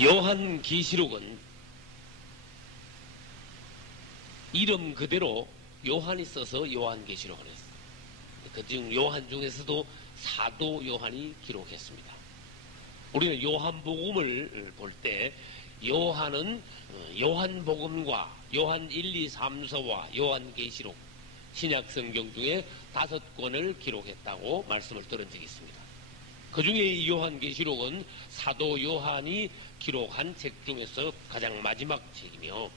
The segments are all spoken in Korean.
요한계시록은 이름 그대로 요한이 써서 요한계시록을 했어요. 그중 요한 중에서도 사도 요한이 기록했습니다. 우리는 요한복음을 볼 때 요한은 요한복음과 요한 1, 2, 3서와 요한계시록 신약성경 중에 5권을 기록했다고 말씀을 들은 적이 있습니다. 그 중에 이 요한계시록은 사도 요한이 기록한 책 중에서 가장 마지막 책이며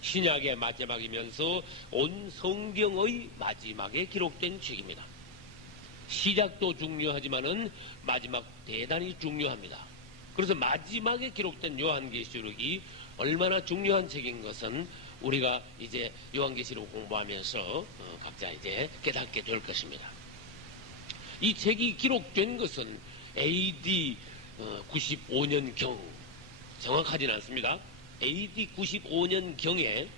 신약의 마지막이면서 온 성경의 마지막에 기록된 책입니다. 시작도 중요하지만은 마지막 대단히 중요합니다. 그래서 마지막에 기록된 요한계시록이 얼마나 중요한 책인 것은 우리가 이제 요한계시록 공부하면서 각자 이제 깨닫게 될 것입니다. 이 책이 기록된 것은 AD 95년경, 정확하지는 않습니다. AD 95년경에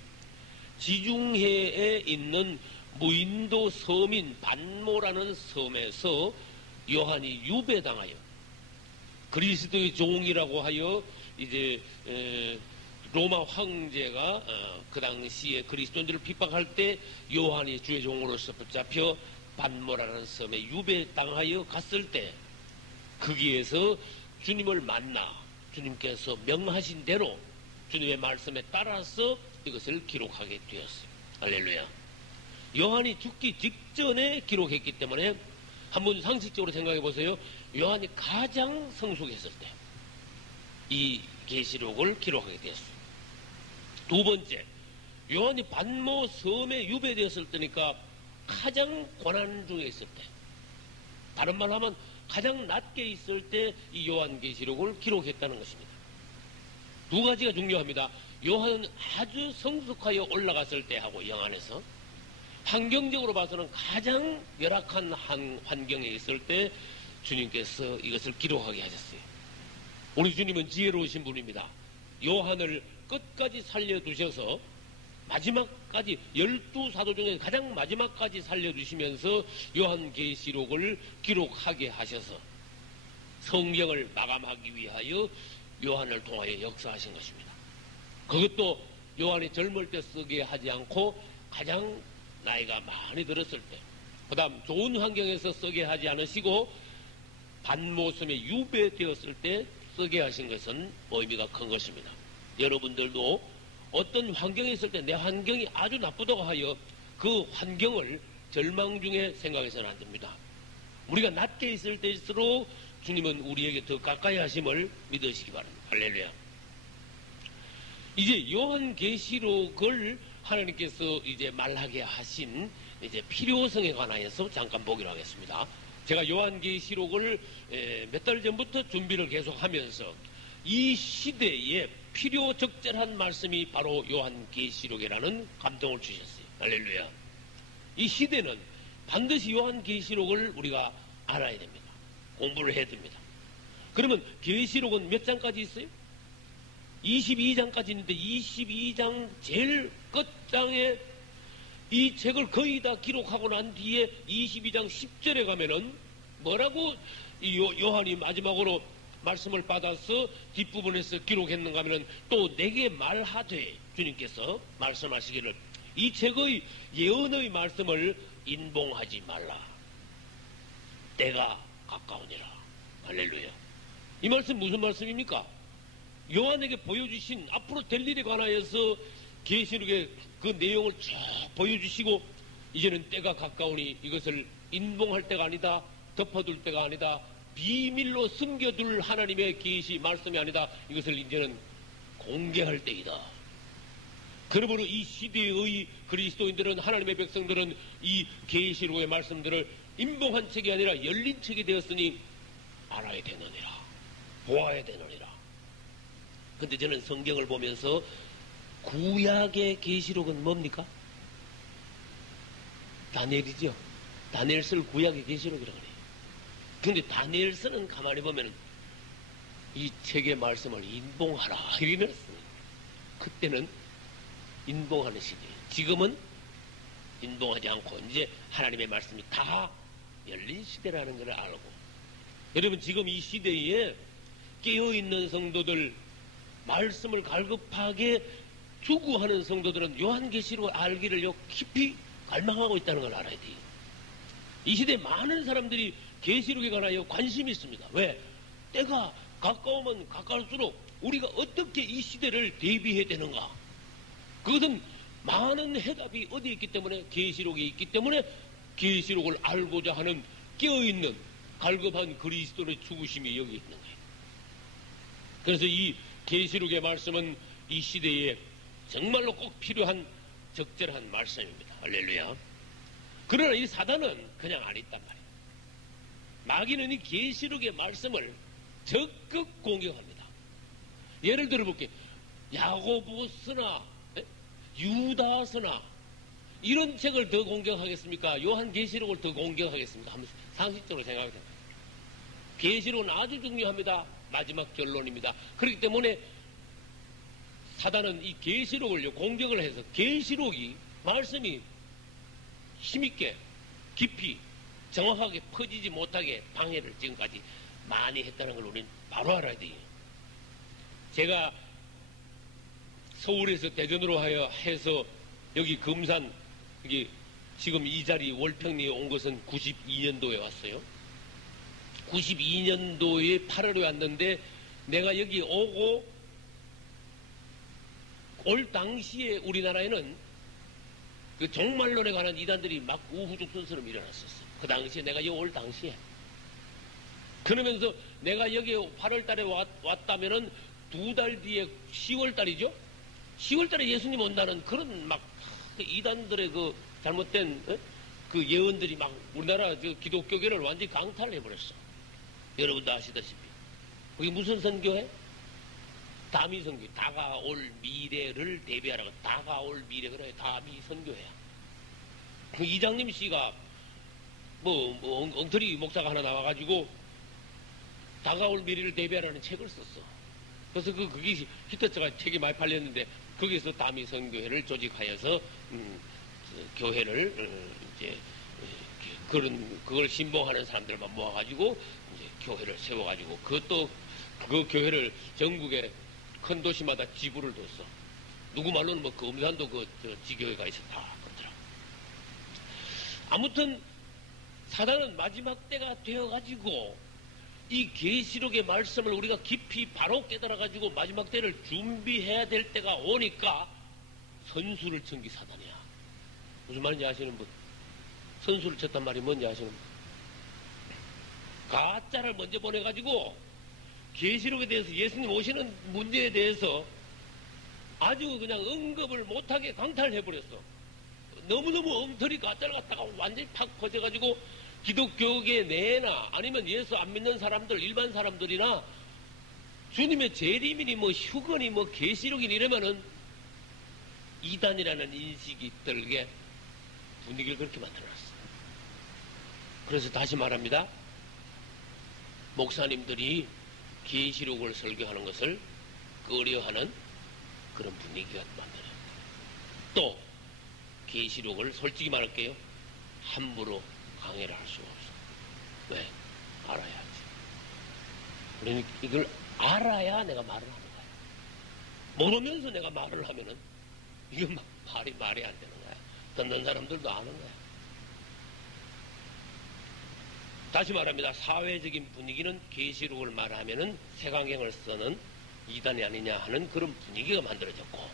지중해에 있는 무인도 서민 반모라는 섬에서 요한이 유배당하여 그리스도의 종이라고 하여 이제 로마 황제가 그 당시에 그리스도인들을 핍박할 때 요한이 주의 종으로서 붙잡혀 반모라는 섬에 유배당하여 갔을 때 거기에서 주님을 만나 주님께서 명하신 대로 주님의 말씀에 따라서 이것을 기록하게 되었어요. 할렐루야. 요한이 죽기 직전에 기록했기 때문에 한번 상식적으로 생각해 보세요. 요한이 가장 성숙했을 때 이 계시록을 기록하게 되었어요. 두 번째, 요한이 반모 섬에 유배되었을 때니까 가장 고난 중에 있을 때, 다른 말로 하면 가장 낮게 있을 때 이 요한계시록을 기록했다는 것입니다. 두 가지가 중요합니다. 요한은 아주 성숙하여 올라갔을 때하고 영안에서 환경적으로 봐서는 가장 열악한 환경에 있을 때 주님께서 이것을 기록하게 하셨어요. 우리 주님은 지혜로우신 분입니다. 요한을 끝까지 살려두셔서 마지막까지 12사도 중에 가장 마지막까지 살려두시면서 요한계시록을 기록하게 하셔서 성경을 마감하기 위하여 요한을 통하여 역사하신 것입니다. 그것도 요한이 젊을 때 쓰게 하지 않고 가장 나이가 많이 들었을 때, 그 다음 좋은 환경에서 쓰게 하지 않으시고 반모섬에 유배되었을 때 쓰게 하신 것은 의미가 큰 것입니다. 여러분들도 어떤 환경에 있을 때 내 환경이 아주 나쁘다고 하여 그 환경을 절망 중에 생각해서는 안 됩니다. 우리가 낮게 있을 때일수록 주님은 우리에게 더 가까이 하심을 믿으시기 바랍니다. 할렐루야. 이제 요한계시록을 하나님께서 이제 말하게 하신 이제 필요성에 관하여서 잠깐 보기로 하겠습니다. 제가 요한계시록을 몇 달 전부터 준비를 계속하면서 이 시대에 필요 적절한 말씀이 바로 요한계시록이라는 감동을 주셨어요. 할렐루야. 이 시대는 반드시 요한계시록을 우리가 알아야 됩니다. 공부를 해야 됩니다. 그러면 계시록은 몇 장까지 있어요? 22장까지 있는데 22장 제일 끝장에 이 책을 거의 다 기록하고 난 뒤에 22장 10절에 가면은 뭐라고 이 요한이 마지막으로 말씀을 받아서 뒷부분에서 기록했는가 하면은 또 내게 말하되 주님께서 말씀하시기를 이 책의 예언의 말씀을 인봉하지 말라. 때가 가까우니라. 할렐루야. 이 말씀 무슨 말씀입니까? 요한에게 보여주신 앞으로 될 일에 관하여서 계시록의 그 내용을 쭉 보여주시고 이제는 때가 가까우니 이것을 인봉할 때가 아니다, 덮어둘 때가 아니다, 비밀로 숨겨둘 하나님의 계시 말씀이 아니다, 이것을 이제는 공개할 때이다. 그러므로 이 시대의 그리스도인들은, 하나님의 백성들은 이 계시록의 말씀들을 인봉한 책이 아니라 열린 책이 되었으니 알아야 되느니라, 보아야 되느니라. 근데 저는 성경을 보면서 구약의 계시록은 뭡니까? 다니엘이죠. 다니엘서를 구약의 계시록이라고 그래요. 근데 다니엘서는 가만히 보면 이 책의 말씀을 인봉하라 이러면서 그때는 인봉하는 시대예요. 지금은 인봉하지 않고 이제 하나님의 말씀이 다 열린 시대라는 걸 알고, 여러분 지금 이 시대에 깨어있는 성도들, 말씀을 갈급하게 추구하는 성도들은 요한계시록을 알기를 깊이 갈망하고 있다는 걸 알아야 돼요. 이 시대에 많은 사람들이 계시록에 관하여 관심이 있습니다. 왜? 때가 가까우면 가까울수록 우리가 어떻게 이 시대를 대비해야 되는가? 그것은 많은 해답이 어디에 있기 때문에, 계시록에 있기 때문에 계시록을 알고자 하는 깨어있는 갈급한 그리스도의 죽으심이 여기 있는 거예요. 그래서 이 계시록의 말씀은 이 시대에 정말로 꼭 필요한 적절한 말씀입니다. 할렐루야. 그러나 이 사단은 그냥 안 있단 말이에요. 마귀는 이 계시록의 말씀을 적극 공격합니다. 예를 들어 볼게요. 야고보서나 유다서나 이런 책을 더 공격하겠습니까? 요한계시록을 더 공격하겠습니까? 한번 상식적으로 생각해 보세요. 계시록은 아주 중요합니다. 마지막 결론입니다. 그렇기 때문에 사단은 이 계시록을 공격을 해서 계시록이 말씀이 힘있게 깊이 정확하게 퍼지지 못하게 방해를 지금까지 많이 했다는 걸 우리는 바로 알아야 돼요. 제가 서울에서 대전으로 해서 여기 금산, 여기 지금 이 자리 월평리에 온 것은 92년도에 왔어요. 92년도에 8월에 왔는데 내가 여기 오고 올 당시에 우리나라에는 그 종말론에 관한 이단들이 막 우후죽순처럼 일어났었어. 그 당시에 내가 여기 올 당시에. 그러면서 내가 여기 8월 달에 왔다면은 2달 뒤에 10월 달이죠? 10월 달에 예수님 온다는 그런 막 이단들의 그 잘못된 그 예언들이 막 우리나라 기독교계를 완전히 강탈을 해버렸어. 여러분도 아시다시피. 그게 무슨 선교해? 다미 선교. 다가올 미래를 대비하라고. 다가올 미래. 그래. 다미 선교회야. 그 이장님 씨가 엉터리 목사가 하나 나와가지고 다가올 미래를 대비하라는 책을 썼어. 그래서 그게 히트처가 책이 많이 팔렸는데 거기서 다미 선교회를 조직하여서 교회를 이제 그걸 신봉하는 사람들만 모아가지고 이제 교회를 세워가지고 그것도 그 교회를 전국에 큰 도시마다 지부를 뒀어. 누구 말로는 금산도 지교회가 있었다 그러더라. 아무튼 사단은 마지막 때가 되어가지고 이 계시록의 말씀을 우리가 깊이 바로 깨달아가지고 마지막 때를 준비해야 될 때가 오니까 선수를 친 게 사단이야. 무슨 말인지 아시는 분? 선수를 쳤단 말이 뭔지 아시는 분? 가짜를 먼저 보내가지고 계시록에 대해서 예수님 오시는 문제에 대해서 아주 그냥 언급을 못하게 강탈해버렸어. 너무너무 엉터리 가짜를 갖다가 완전히 팍 퍼져가지고 기독교계 내나 아니면 예수 안 믿는 사람들, 일반 사람들이나 주님의 재림이니 휴거니 계시록이니 이러면은 이단이라는 인식이 들게 분위기를 그렇게 만들어놨어. 그래서 다시 말합니다. 목사님들이 계시록을 설교하는 것을 꺼려하는 그런 분위기가 만들어요. 또 계시록을 솔직히 말할게요. 함부로 강해를 할 수가 없어. 왜? 알아야지. 우리는 이걸 알아야 내가 말을 하는 거야. 모르면서 내가 말을 하면은 이건 말이 안 되는 거야. 듣는 사람들도 아는 거야. 다시 말합니다. 사회적인 분위기는 계시록을 말하면은 색안경을 쓰는 이단이 아니냐 하는 그런 분위기가 만들어졌고,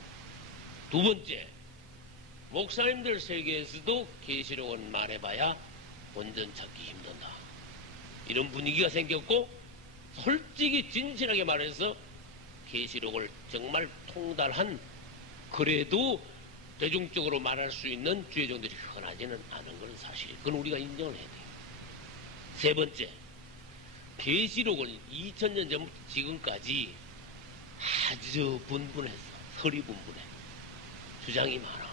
두 번째, 목사님들 세계에서도 계시록을 말해봐야 본전 찾기 힘든다. 이런 분위기가 생겼고, 솔직히 진실하게 말해서 계시록을 정말 통달한, 그래도 대중적으로 말할 수 있는 주의종들이 흔하지는 않은 건 사실이에요. 그건 우리가 인정을 해야 돼요. 세 번째, 계시록은 2000년 전부터 지금까지 아주 분분했어. 설이 분분해. 주장이 많아.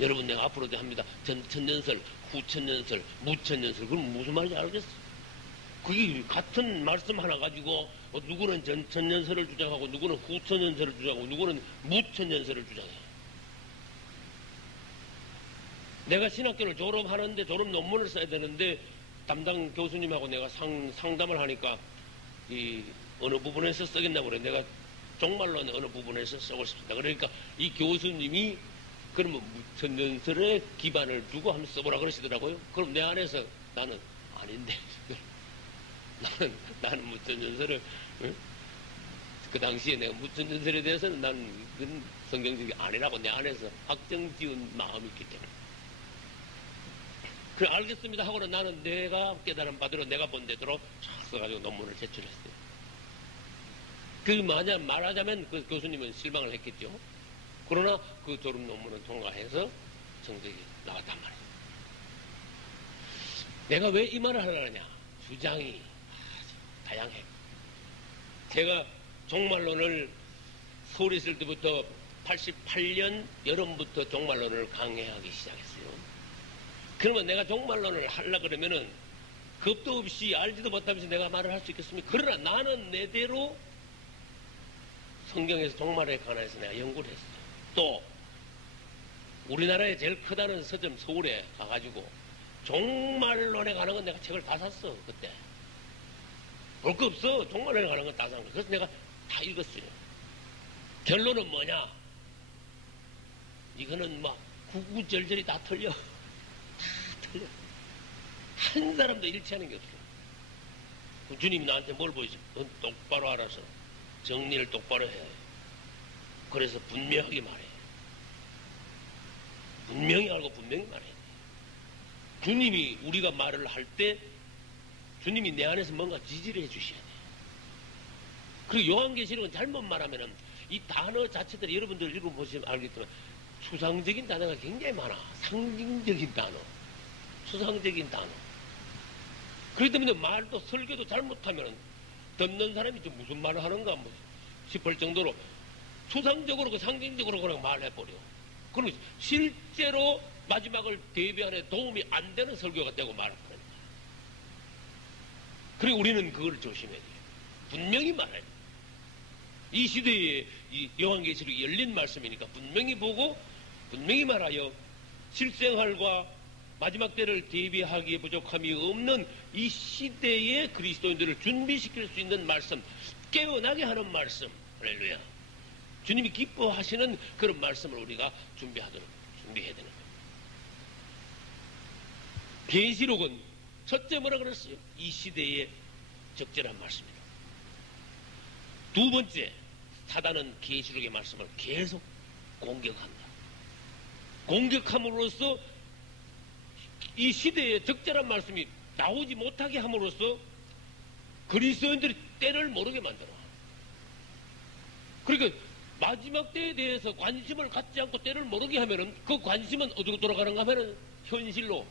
여러분, 내가 앞으로도 합니다. 전천년설, 후천년설, 무천년설. 그럼 무슨 말인지 알겠어? 그게 같은 말씀 하나 가지고 누구는 전천년설을 주장하고 누구는 후천년설을 주장하고 누구는 무천년설을 주장해. 내가 신학교를 졸업하는데 졸업 논문을 써야 되는데 담당 교수님하고 내가 상담을 하니까 이 어느 부분에서 쓰겠나 그래. 내가 종말론 어느 부분에서 쓰고 싶습니다. 그러니까 이 교수님이 그러면 무천년설에 기반을 두고 한번 써보라 그러시더라고요. 그럼 내 안에서 나는 아닌데 나는 무천년설을 그 당시에 내가 무천년설에 대해서는 나는 그건 성경적이 아니라고 내 안에서 확정지은 마음이 있기 때문에 그래 알겠습니다 하고는 나는 내가 깨달음 받으러 내가 본 대로 쫙 써가지고 논문을 제출했어요. 그 말하자면 그 교수님은 실망을 했겠죠. 그러나 그 졸업 논문은 통과해서 성적이 나왔단 말이에요. 내가 왜 이 말을 하려냐? 주장이 다양해. 제가 종말론을 서울에 있을 때부터 88년 여름부터 종말론을 강해하기 시작했어요. 그러면 내가 종말론을 하려고 그러면은 겁도 없이 알지도 못하면서 내가 말을 할 수 있겠습니까? 그러나 나는 내대로 성경에서 종말에 관해서 내가 연구를 했어요. 또 우리나라에 제일 크다는 서점 서울에 가가지고 종말론에 관한 건 내가 책을 다 샀어. 그때 볼 거 없어. 종말론에 관한 건 다 산 거야. 그래서 내가 다 읽었어요. 결론은 뭐냐? 이거는 막 구구절절이 다 틀려. 다 틀려. 한 사람도 일치하는 게 없어. 주님이 나한테 뭘 보여줘? 넌 똑바로 알아서 정리를 똑바로 해야 해. 그래서 분명하게 말해. 분명히 알고 분명히 말해. 주님이 우리가 말을 할 때 주님이 내 안에서 뭔가 지지를 해 주셔야 돼. 그리고 요한계시록은 잘못 말하면은 이 단어 자체들 여러분들 읽어보시면 알겠지만 추상적인 단어가 굉장히 많아. 상징적인 단어. 추상적인 단어. 그렇기 때문에 말도 설교도 잘못하면은 듣는 사람이 좀 무슨 말을 하는가 뭐 싶을 정도로 추상적으로 그 상징적으로 그냥 말해버려. 그리고 실제로 마지막을 대비하는 도움이 안 되는 설교가 되고 말하는 거야. 그리고 우리는 그걸 조심해야 돼요. 분명히 말해야 돼요. 이 시대에 이 요한계시록이 열린 말씀이니까 분명히 보고 분명히 말하여 실생활과 마지막 때를 대비하기에 부족함이 없는 이 시대의 그리스도인들을 준비시킬 수 있는 말씀, 깨어나게 하는 말씀. 할렐루야. 주님이 기뻐하시는 그런 말씀을 우리가 준비해야 되는 거예요. 계시록은 첫째 뭐라 그랬어요? 이 시대의 적절한 말씀이다. 두 번째, 사단은 계시록의 말씀을 계속 공격한다. 공격함으로써 이 시대에 적절한 말씀이 나오지 못하게 함으로써 그리스도인들이 때를 모르게 만들어. 그러니까 마지막 때에 대해서 관심을 갖지 않고 때를 모르게 하면은 그 관심은 어디로 돌아가는가 하면은 현실로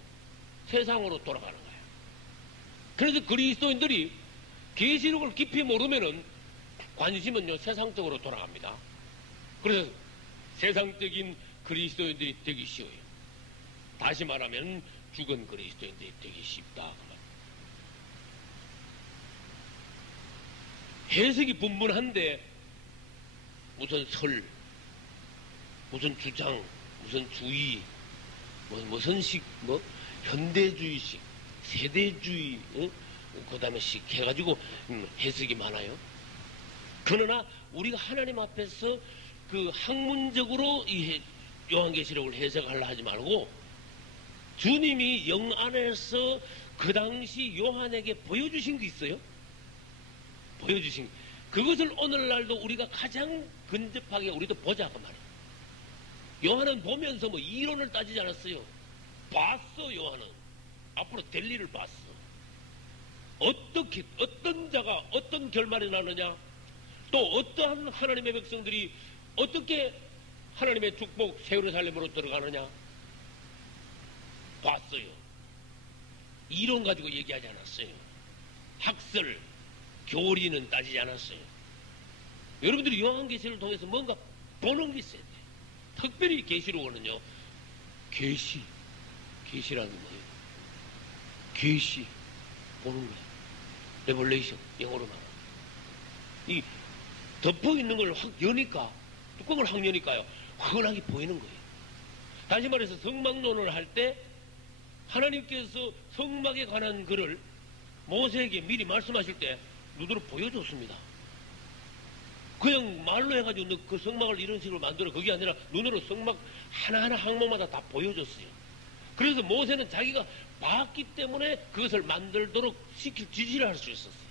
세상으로 돌아가는 거예요. 그래서 그리스도인들이 계시록을 깊이 모르면은 관심은요 세상적으로 돌아갑니다. 그래서 세상적인 그리스도인들이 되기 쉬워요. 다시 말하면 죽은 그리스도인들이 되기 쉽다. 해석이 분분한데 무슨 설, 무슨 주장, 무슨 주의, 무슨 식, 현대주의식, 세대주의, 그 다음에 식 해가지고 해석이 많아요. 그러나 우리가 하나님 앞에서 그 학문적으로 이 요한계시록을 해석하려 하지 말고 주님이 영 안에서 그 당시 요한에게 보여주신 게 있어요. 보여주신 그것을 오늘날도 우리가 가장 근접하게 우리도 보자고 말이에요. 요한은 보면서 뭐 이론을 따지지 않았어요. 봤어. 요한은 앞으로 될 일을 봤어. 어떻게 어떤 자가 어떤 결말이 나느냐, 또 어떠한 하나님의 백성들이 어떻게 하나님의 축복 세우르살렘으로 들어가느냐 봤어요. 이론 가지고 얘기하지 않았어요. 학설, 교리는 따지지 않았어요. 여러분들이 요한계시를 통해서 뭔가 보는 게 있어야 돼요. 특별히 계시록은요, 계시라는 거예요. 계시 보는 거예요. 레볼레이션 영어로 말하면 이 덮어 있는 걸 확 여니까, 뚜껑을 확 여니까요 흔하게 보이는 거예요. 다시 말해서 성막론을 할 때 하나님께서 성막에 관한 글을 모세에게 미리 말씀하실 때 눈으로 보여줬습니다. 그냥 말로 해가지고 너 그 성막을 이런 식으로 만들어. 그게 아니라 눈으로 성막 하나하나 항목마다 다 보여줬어요. 그래서 모세는 자기가 봤기 때문에 그것을 만들도록 시킬 지시를 할 수 있었어요.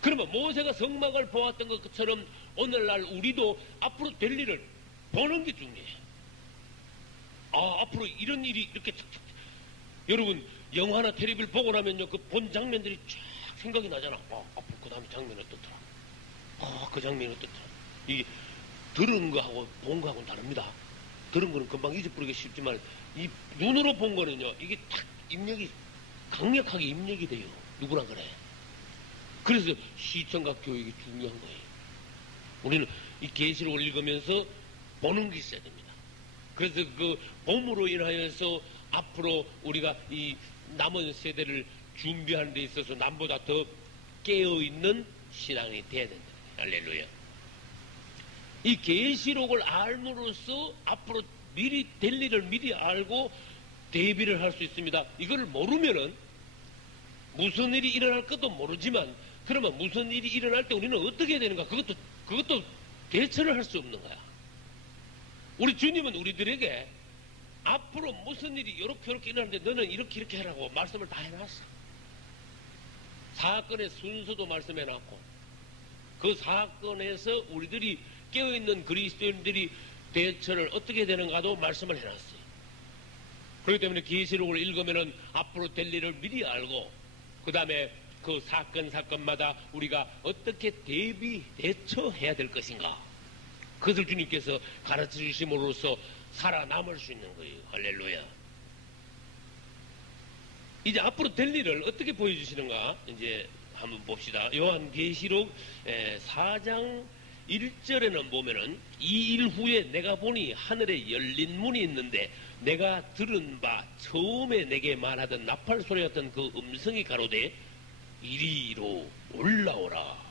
그러면 모세가 성막을 보았던 것처럼 오늘날 우리도 앞으로 될 일을 보는 게 중요해요. 앞으로 이런 일이 이렇게 착착. 여러분, 영화나 텔레비를 보고 나면요, 그 본 장면들이 쫙 생각이 나잖아. 앞으로 그 다음에 장면이 어떻더라. 그 장면이 어떻더라. 이 들은 거하고 본 거하고는 다릅니다. 들은 거는 금방 잊어버리기 쉽지만, 이 눈으로 본 거는요, 이게 탁 입력이, 강력하게 입력이 돼요. 누구랑 그래. 그래서 시청각 교육이 중요한 거예요. 우리는 이 계시록을 읽으면서 보는 게 있어야 됩니다. 그래서 그 봄으로 인하여서 앞으로 우리가 이 남은 세대를 준비하는 데 있어서 남보다 더 깨어있는 신앙이 돼야 된다. 할렐루야. 이 계시록을 알므로써 앞으로 미리 될 일을 미리 알고 대비를 할 수 있습니다. 이걸 모르면은 무슨 일이 일어날 것도 모르지만, 그러면 무슨 일이 일어날 때 우리는 어떻게 해야 되는가? 그것도 대처를 할 수 없는 거야. 우리 주님은 우리들에게 앞으로 무슨 일이 이렇게 일어나는데 너는 이렇게 해라고 말씀을 다 해놨어. 사건의 순서도 말씀해놨고, 그 사건에서 우리들이 깨어있는 그리스도인들이 대처를 어떻게 되는가도 말씀을 해놨어요. 그렇기 때문에 계시록을 읽으면은 앞으로 될 일을 미리 알고, 그 다음에 그 사건마다 우리가 어떻게 대처해야 될 것인가, 그것을 주님께서 가르쳐 주심으로써 살아남을 수 있는 거예요. 할렐루야. 이제 앞으로 될 일을 어떻게 보여주시는가 이제 한번 봅시다. 요한계시록 4장 1절에는 보면은 이 일 후에 내가 보니 하늘에 열린 문이 있는데 내가 들은 바 처음에 내게 말하던 나팔 소리 같은 그 음성이 가로되 이리로 올라오라.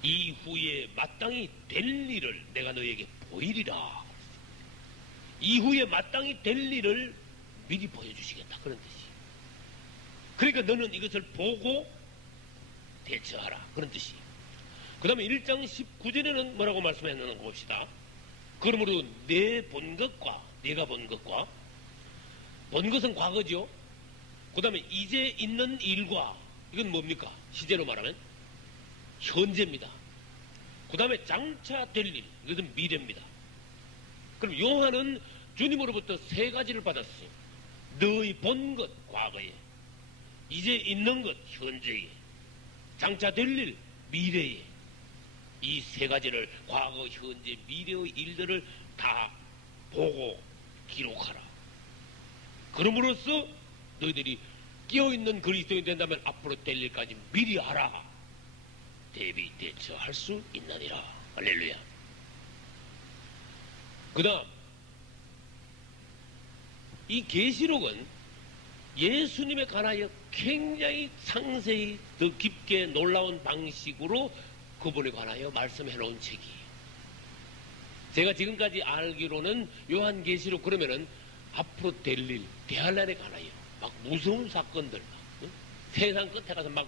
이후에 마땅히 될 일을 내가 너에게 보이리라. 이후에 마땅히 될 일을 미리 보여주시겠다. 그런 뜻이. 그러니까 너는 이것을 보고 대처하라. 그런 뜻이. 그 다음에 1장 19절에는 뭐라고 말씀했는가 봅시다. 그러므로 내가 본 것과, 본 것은 과거죠. 그 다음에 이제 있는 일과, 이건 뭡니까? 시제로 말하면 현재입니다. 그 다음에 장차 될 일, 이것은 미래입니다. 그럼 요한은 주님으로부터 세 가지를 받았어요. 너희 본 것, 과거에, 이제 있는 것, 현재에, 장차 될 일, 미래에, 이 세 가지를 과거, 현재, 미래의 일들을 다 보고 기록하라. 그럼으로써 너희들이 끼어있는 그리스도인이 된다면 앞으로 될 일까지 미리 알아. 대처할 수 있느니라. 할렐루야. 그 다음 이 계시록은 예수님에 관하여 굉장히 상세히 더 깊게 놀라운 방식으로 그분에 관하여 말씀해 놓은 책이에요. 제가 지금까지 알기로는 요한계시록 그러면은 앞으로 될 일, 대할 날에 관하여 막 무서운 사건들, 세상 끝에 가서 막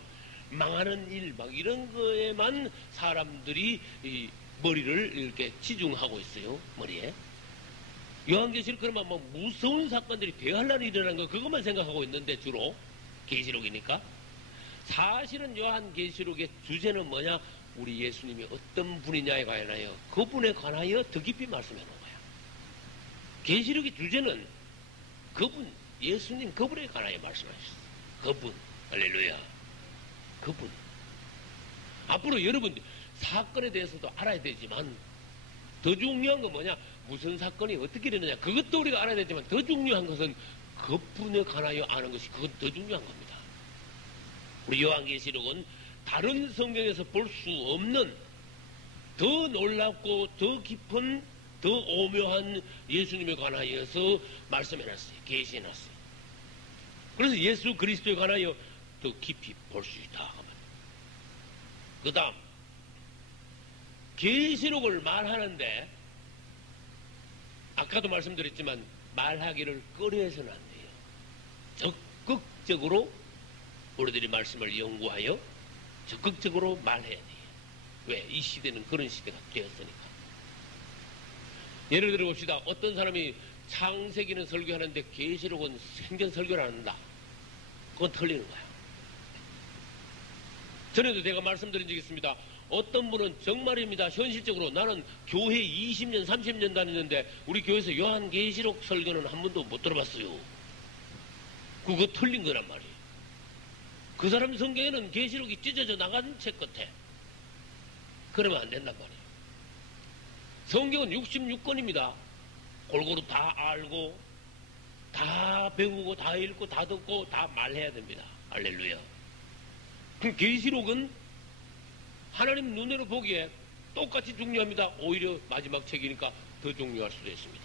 망하는 일, 막 이런 거에만 사람들이 이 머리를 이렇게 치중하고 있어요. 머리에. 요한계시록 그러면 뭐 무서운 사건들이 대할 날에 일어나는 거 그것만 생각하고 있는데 주로 계시록이니까. 사실은 요한계시록의 주제는 뭐냐? 우리 예수님이 어떤 분이냐에 관하여, 그분에 관하여 더 깊이 말씀해 놓은 거야. 계시록의 주제는 그분, 예수님 그분에 관하여 말씀하셨어. 그분. 할렐루야. 그분. 앞으로 여러분 사건에 대해서도 알아야 되지만 더 중요한 건 뭐냐? 무슨 사건이 어떻게 일어나냐? 그것도 우리가 알아야 되지만 더 중요한 것은 그분에 관하여 아는 것이, 그건 더 중요한 겁니다. 우리 요한계시록은 다른 성경에서 볼 수 없는 더 놀랍고 더 깊은 더 오묘한 예수님에 관하여서 말씀해놨어요. 계시해놨어요. 그래서 예수 그리스도에 관하여 더 깊이 볼 수 있다. 그 다음 계시록을 말하는데 아까도 말씀드렸지만 말하기를 꺼려해서는 안 돼요. 적극적으로 우리들이 말씀을 연구하여 적극적으로 말해야 돼요. 왜? 이 이 시대는 그런 시대가 되었으니까. 예를 들어 봅시다. 어떤 사람이 창세기는 설교하는데 계시록은 생전 설교를 안 한다. 그건 틀리는 거야. 전에도 제가 말씀드린 적이 있습니다. 어떤 분은 정말입니다. 현실적으로 나는 교회 20년, 30년 다녔는데 우리 교회에서 요한계시록 설교는 한 번도 못 들어봤어요. 그거 틀린 거란 말이에요. 그 사람 성경에는 계시록이 찢어져 나간 책 같아. 그러면 안 된단 말이에요. 성경은 66권입니다. 골고루 다 알고 다 배우고 다 읽고 다 듣고 다 말해야 됩니다. 할렐루야. 그 계시록은 하나님 눈으로 보기에 똑같이 중요합니다. 오히려 마지막 책이니까 더 중요할 수도 있습니다.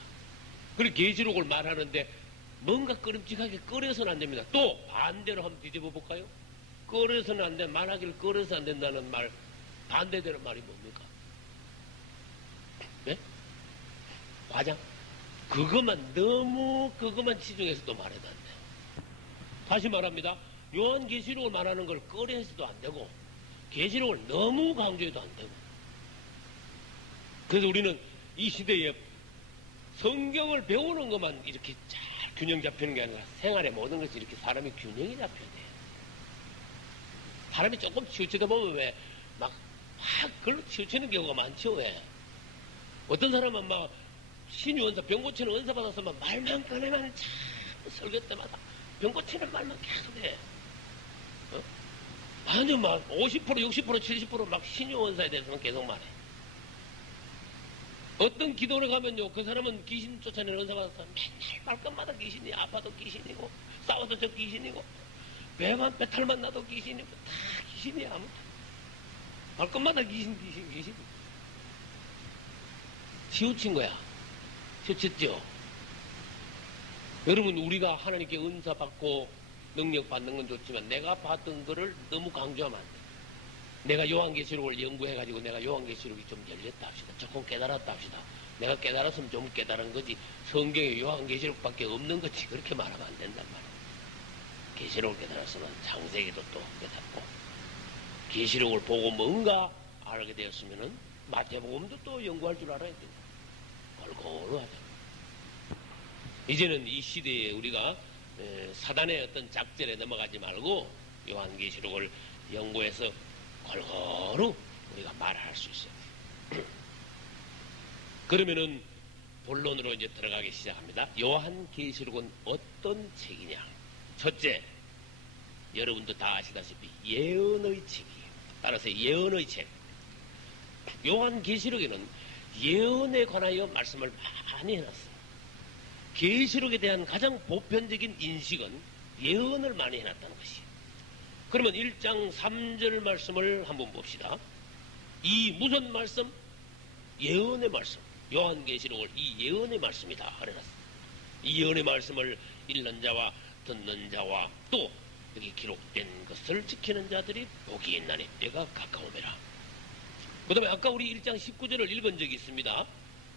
그리고 계시록을 말하는데 뭔가 끄림직하게 꺼려서는 안 됩니다. 또 반대로 한번 뒤집어 볼까요? 꺼려서는 안 돼. 말하기를 꺼려서 안 된다는 말, 반대되는 말이 뭡니까? 네? 과장? 그것만 치중해서 또 말해도 안 돼. 다시 말합니다. 요한계시록을 말하는 걸 꺼려해서도 안 되고, 계시록을 너무 강조해도 안 되고. 그래서 우리는 이 시대에 성경을 배우는 것만 이렇게 잘 균형 잡히는 게 아니라 생활의 모든 것이 이렇게 사람이 균형이 잡혀야 돼요. 사람이 조금 치우치다 보면 왜 막 그걸로 치우치는 경우가 많죠. 왜? 어떤 사람은 막 신유원사 병 고치는 은사 받아서 막 말만 꺼내면 참 설교 때마다 병 고치는 말만 계속해. 아주 막 50%, 60%, 70% 막 신유원사에 대해서는 계속 말해. 어떤 기도를 가면요, 그 사람은 귀신 쫓아내는 은사 받아서 맨날 말끝마다 귀신이, 아파도 귀신이고 싸워도 저 귀신이고 배만 배탈만 나도 귀신이고 다 귀신이야. 아무튼 말끝마다 귀신. 치우친 거야. 치우쳤죠? 여러분, 우리가 하나님께 은사 받고 능력 받는 건 좋지만 내가 받은 거를 너무 강조하면 안 돼. 내가 요한계시록을 연구해가지고 내가 요한계시록이 좀 열렸다 합시다. 조금 깨달았다 합시다. 내가 깨달았으면 좀 깨달은 거지. 성경에 요한계시록밖에 없는 거지. 그렇게 말하면 안 된단 말이야. 계시록을 깨달았으면 창세기도 또 깨닫고, 계시록을 보고 뭔가 알게 되었으면은 마태복음도 또 연구할 줄 알아야 돼. 골고루 하자. 이제는 이 시대에 우리가 사단의 어떤 작전에 넘어가지 말고 요한계시록을 연구해서 골고루 우리가 말할 수 있어요. 그러면은 본론으로 이제 들어가기 시작합니다. 요한계시록은 어떤 책이냐? 첫째, 여러분도 다 아시다시피 예언의 책이에요. 따라서 예언의 책. 요한계시록에는 예언에 관하여 말씀을 많이 해놨어요. 계시록에 대한 가장 보편적인 인식은 예언을 많이 해놨다는 것이에요. 그러면 1장 3절 말씀을 한번 봅시다. 이 무슨 말씀? 예언의 말씀. 요한계시록을 이 예언의 말씀이다 하려놨어요. 이 예언의 말씀을 읽는 자와 듣는 자와 또 여기 기록된 것을 지키는 자들이 복이 있나니 때가 가까우매라. 그 다음에 아까 우리 1장 19절을 읽은 적이 있습니다.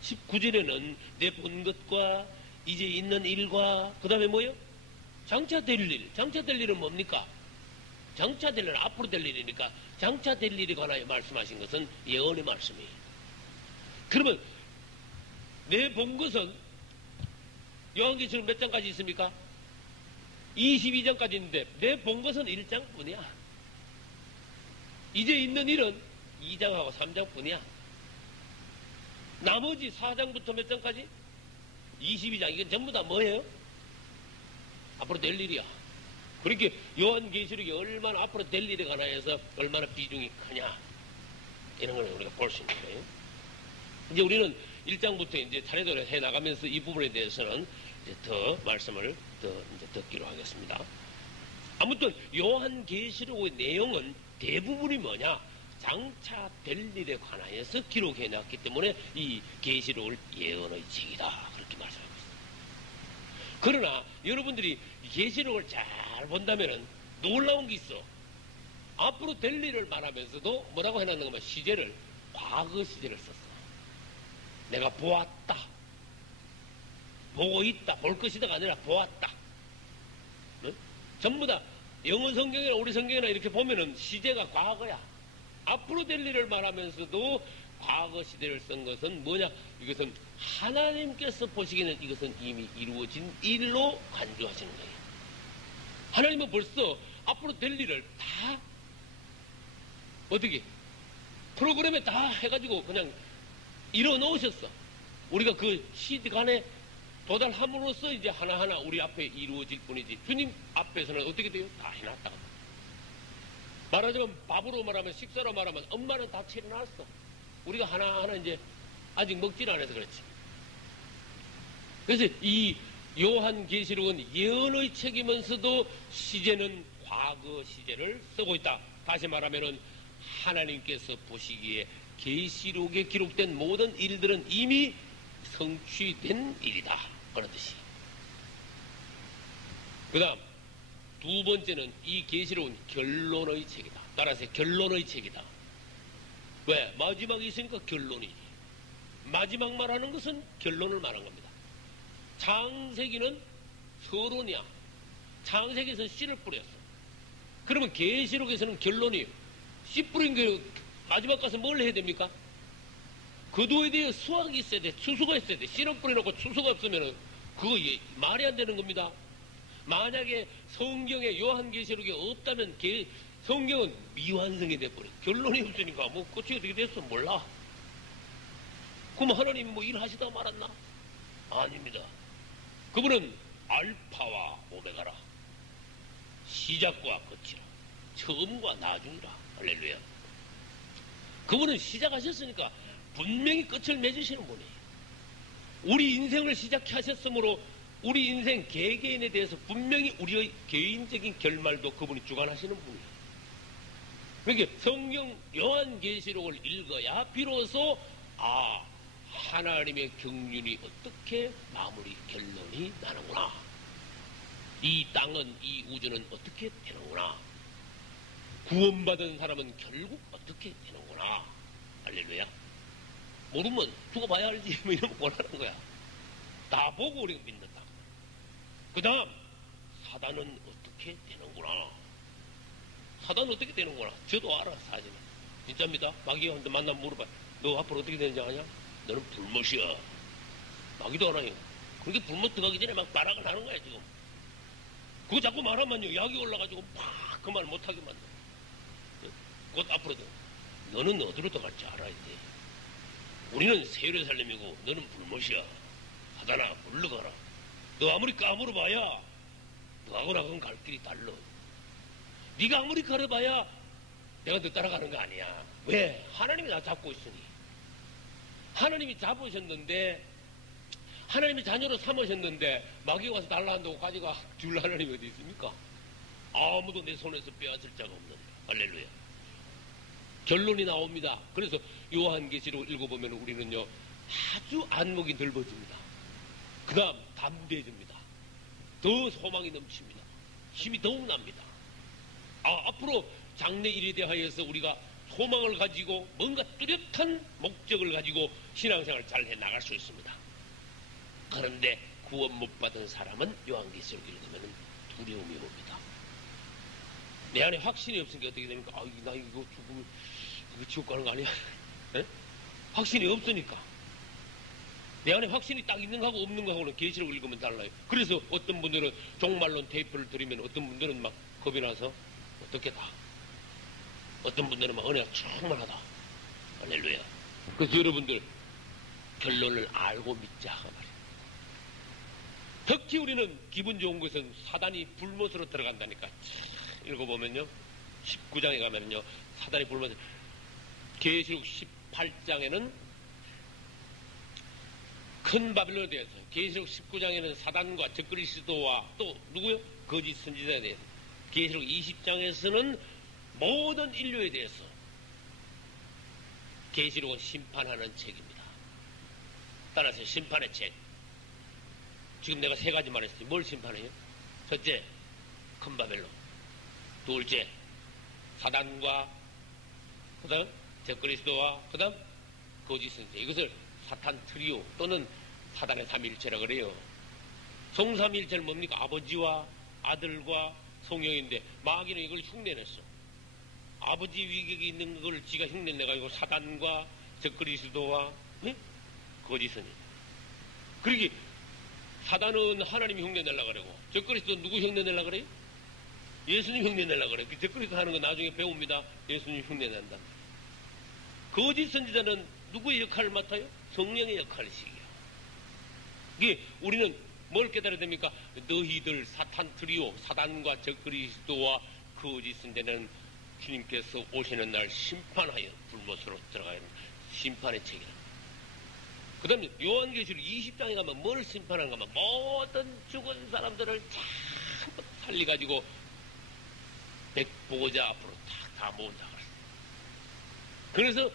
19절에는 내 본 것과 이제 있는 일과 그 다음에 뭐요? 장차 될 일. 장차 될 일은 뭡니까? 장차 될 일은 앞으로 될 일이니까 장차 될 일에 관하여 말씀하신 것은 예언의 말씀이에요. 그러면 내 본 것은 요한계시록 몇 장까지 있습니까? 22장까지 있는데 내 본 것은 1장뿐이야. 이제 있는 일은 2장하고 3장뿐이야. 나머지 4장부터 몇 장까지? 22장. 이건 전부 다 뭐예요? 앞으로 될 일이야. 그렇게 요한계시록이 얼마나 앞으로 될 일에 관하여서 얼마나 비중이 크냐, 이런 걸 우리가 볼 수 있는 거예요. 이제 우리는 1장부터 이제 차례대로 해 나가면서 이 부분에 대해서는 이제 더 말씀을 더 이제 듣기로 하겠습니다. 아무튼 요한계시록의 내용은 대부분이 뭐냐? 장차 될 일에 관하여서 기록해 놨기 때문에 이 계시록을 예언의 책이다, 그렇게 말씀하고 있습니다. 그러나 여러분들이 계시록을 잘 본다면은 놀라운 게 있어. 앞으로 될 일을 말하면서도 뭐라고 해놨는 거면 시제를, 과거 시제를 썼어. 내가 보았다, 보고 있다, 볼 것이다가 아니라 보았다. 응? 전부 다 영어 성경이나 우리 성경이나 이렇게 보면은 시제가 과거야. 앞으로 될 일을 말하면서도 과거 시대를 쓴 것은 뭐냐? 이것은 하나님께서 보시기에는 이것은 이미 이루어진 일로 간주하시는 거예요. 하나님은 벌써 앞으로 될 일을 다 어떻게 프로그램에 다 해가지고 그냥 이뤄놓으셨어. 우리가 그 시간에 도달함으로써 이제 하나하나 우리 앞에 이루어질 뿐이지, 주님 앞에서는 어떻게 돼요? 다 해놨다가. 말하자면 밥으로 말하면, 식사로 말하면 엄마는 다 차려놨어. 우리가 하나하나 이제 아직 먹질 않아서 그렇지. 그래서 이 요한계시록은 예언의 책이면서도 시제는 과거 시제를 쓰고 있다. 다시 말하면은 하나님께서 보시기에 계시록에 기록된 모든 일들은 이미 성취된 일이다, 그런 뜻이. 그 다음 두 번째는 이 계시록은 결론의 책이다. 따라서 결론의 책이다. 왜? 마지막이 있으니까 결론이지. 마지막 말하는 것은 결론을 말한 겁니다. 창세기는 서론이야. 창세기에서는 씨를 뿌렸어. 그러면 계시록에서는 결론이에요. 씨 뿌린 게 마지막 가서 뭘 해야 됩니까? 그도에 대해 수학이 있어야 돼. 추수가 있어야 돼. 씨를 뿌려놓고 추수가 없으면 그거 말이 안 되는 겁니다. 만약에 성경에 요한계시록이 없다면 성경은 미완성이 돼버려. 결론이 없으니까 뭐 끝이 어떻게 됐어 몰라. 그럼 하나님이 뭐 일하시다 말았나? 아닙니다. 그분은 알파와 오메가라. 시작과 끝이라. 처음과 나중이라. 할렐루야. 그분은 시작하셨으니까 분명히 끝을 맺으시는 분이에요. 우리 인생을 시작하셨으므로 우리 인생 개개인에 대해서 분명히 우리의 개인적인 결말도 그분이 주관하시는 분이에요. 그러니까 성경 요한계시록을 읽어야 비로소 하나님의 경륜이 어떻게 마무리 결론이 나는구나. 이 땅은, 이 우주는 어떻게 되는구나. 구원받은 사람은 결국 어떻게 되는구나. 할렐루야. 모르면 죽어봐야 알지. 뭐 이러면 뭐라는 거야. 다 보고 우리가 믿는다. 그 다음 사단은 어떻게 되는구나. 사단은 어떻게 되는구나. 저도 알아. 사실은 진짜입니다. 마귀한테 만나면 물어봐. 너 앞으로 어떻게 되는지 아냐? 너는 불못이야. 마귀도 알아요. 그렇게 불못 들어가기 전에 막 말하고 하는 거야 지금. 그거 자꾸 말하면요 약이 올라가지고 막 그 말 못하게 만들어. 곧 앞으로도 너는 어디로 들어갈지 알아야 돼. 우리는 새 예루살렘이고 너는 불못이야. 사단아 물러가라. 너 아무리 까물어봐야 너하고 나하고는 갈 길이 달라. 네가 아무리 가려봐야 내가 너 따라가는 거 아니야. 왜? 하나님이 나 잡고 있으니. 하나님이 잡으셨는데, 하나님이 자녀로 삼으셨는데 마귀가 와서 달라 한다고 가지고 줄 하나님이 어디 있습니까? 아무도 내 손에서 빼앗을 자가 없는데. 할렐루야. 결론이 나옵니다. 그래서 요한계시록 읽어보면 우리는요 아주 안목이 넓어집니다. 그 다음 담대해집니다. 더 소망이 넘칩니다. 힘이 더욱 납니다. 앞으로 장래 일에 대하여서 우리가 소망을 가지고 뭔가 뚜렷한 목적을 가지고 신앙생활을 잘 해나갈 수 있습니다. 그런데 구원 못 받은 사람은 요한계시록 읽으면 두려움이 옵니다. 내 안에 확신이 없으니까 어떻게 됩니까? 나 이거 죽으면 이거 지옥 가는 거 아니야? 에? 확신이 없으니까. 내 안에 확신이 딱 있는 거하고 없는 거하고는 계시록 읽으면 달라요. 그래서 어떤 분들은 종말론 테이프를 들으면 어떤 분들은 막 겁이 나서 어떻게 다. 어떤 분들은 막 은혜가 충만하다. 할렐루야. 그래서 여러분들 결론을 알고 믿자 그 말이에요. 특히 우리는 기분 좋은 것은 사단이 불못으로 들어간다니까. 읽어보면요 19장에 가면요 사단이 불못. 계시록 18장에는 큰 바빌론에 대해서, 계시록 19장에는 사단과 적그리스도와 또 누구요? 거짓 선지자에 대해서, 계시록 20장에서는 모든 인류에 대해서. 계시록은 심판하는 책입니다. 따라서 심판의 책. 지금 내가 세 가지 말했어요. 뭘 심판해요? 첫째, 큰 바벨론. 둘째, 사단과 그 다음 적그리스도와 그 다음 거짓 선지자. 이것을 사탄 트리오 또는 사단의 삼일체라 그래요. 성삼일체는 뭡니까? 아버지와 아들과 성령인데 마귀는 이걸 흉내냈어. 아버지 위격이 있는 걸 지가 흉내내가지고 사단과 저 그리스도와 거짓 선지자. 그러기 사단은 하나님이 흉내내려고 그러고 저 그리스도는 누구 흉내내려고 그래요? 예수님 흉내내려고 그래요. 저 그리스도 하는 거 나중에 배웁니다. 예수님 흉내낸다. 거짓 선지자는 누구의 역할을 맡아요? 성령의 역할이시기요. 이게 우리는 뭘 깨달아야 됩니까? 너희들 사탄 트리오, 사단과 저 그리스도와 거짓 선지자는 주님께서 오시는 날 심판하여 불못으로 들어가야 합니다. 심판의 책이라. 그 다음에 요한계시록 20장에 가면 뭘 심판하는가 하면 모든 죽은 사람들을 전부 살려가지고 백보자 앞으로 다 모은다 그랬어요. 그래서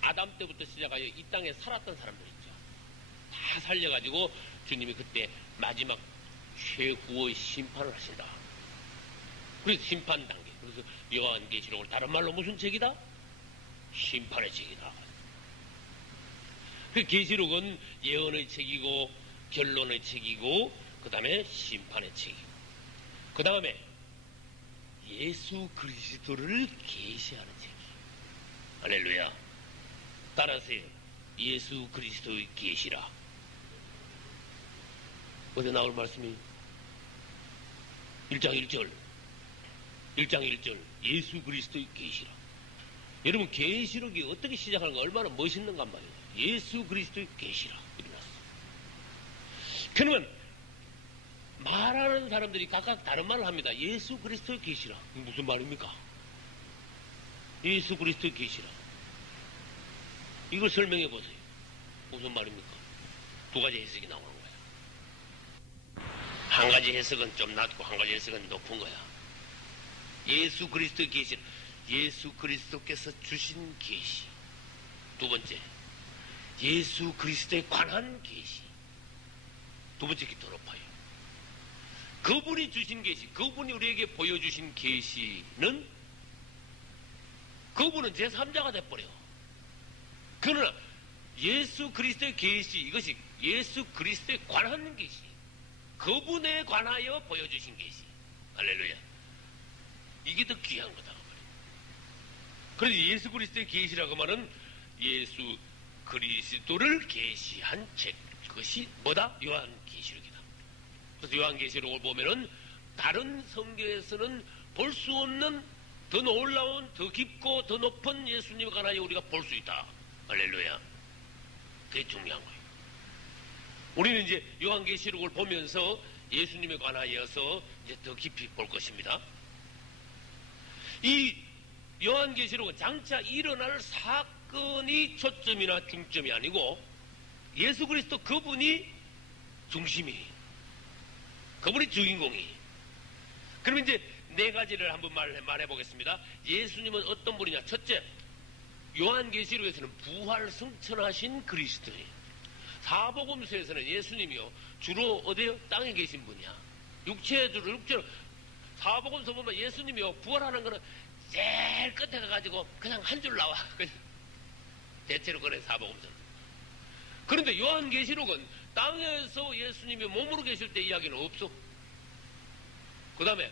아담 때부터 시작하여 이 땅에 살았던 사람들 있죠. 다 살려가지고 주님이 그때 마지막 최후의 심판을 하신다. 그래서 심판 단계. 그래서 요한계시록을 다른 말로 무슨 책이다? 심판의 책이다. 그 계시록은 예언의 책이고 결론의 책이고 그 다음에 심판의 책이고 그 다음에 예수 그리스도를 계시하는 책이에요. 할렐루야. 따라하세요. 예수 그리스도의 계시라. 어디 나올 말씀이 1장 1절 예수 그리스도의 계시라. 여러분 계시록이 어떻게 시작하는 가 얼마나 멋있는가 말이에요. 예수 그리스도의 계시라 이르렀어. 그러면 말하는 사람들이 각각 다른 말을 합니다. 예수 그리스도의 계시라. 무슨 말입니까? 예수 그리스도의 계시라. 이걸 설명해 보세요. 무슨 말입니까? 두 가지 해석이 나오는 거야. 한 가지 해석은 좀 낮고 한 가지 해석은 높은 거야. 예수 그리스도의 계시라. 예수 그리스도께서 주신 계시. 두 번째, 예수 그리스도에 관한 계시. 두 번째 더 높아요. 그분이 주신 계시, 그분이 우리에게 보여주신 계시는 그분은 제3자가 돼버려. 그러나 예수 그리스도의 계시, 이것이 예수 그리스도에 관한 계시, 그분에 관하여 보여주신 계시. 할렐루야. 이게 더 귀한 거다. 그래서 예수 그리스도의 계시라고 말은 예수 그리스도를 계시한 책. 그것이 뭐다? 요한계시록이다. 그래서 요한계시록을 보면은 다른 성경에서는 볼 수 없는 더 놀라운, 더 깊고 더 높은 예수님에 관하여 우리가 볼 수 있다. 할렐루야. 그게 중요한 거예요. 우리는 이제 요한계시록을 보면서 예수님에 관하여서 이제 더 깊이 볼 것입니다. 이 요한계시록은 장차 일어날 사건이 초점이나 중점이 아니고 예수 그리스도 그분이 중심이, 그분이 주인공이. 그러면 이제 네 가지를 한번 말해 보겠습니다. 예수님은 어떤 분이냐? 첫째, 요한계시록에서는 부활 승천하신 그리스도예요. 사복음서에서는 예수님이요 주로 어디요? 땅에 계신 분이야. 육체로 사복음서 보면 예수님이요 부활하는 거는 제일 끝에 가가지고 그냥 한 줄 나와. 그냥 대체로 그래 사복음서. 그런데 요한계시록은 땅에서 예수님이 몸으로 계실 때 이야기는 없어. 그 다음에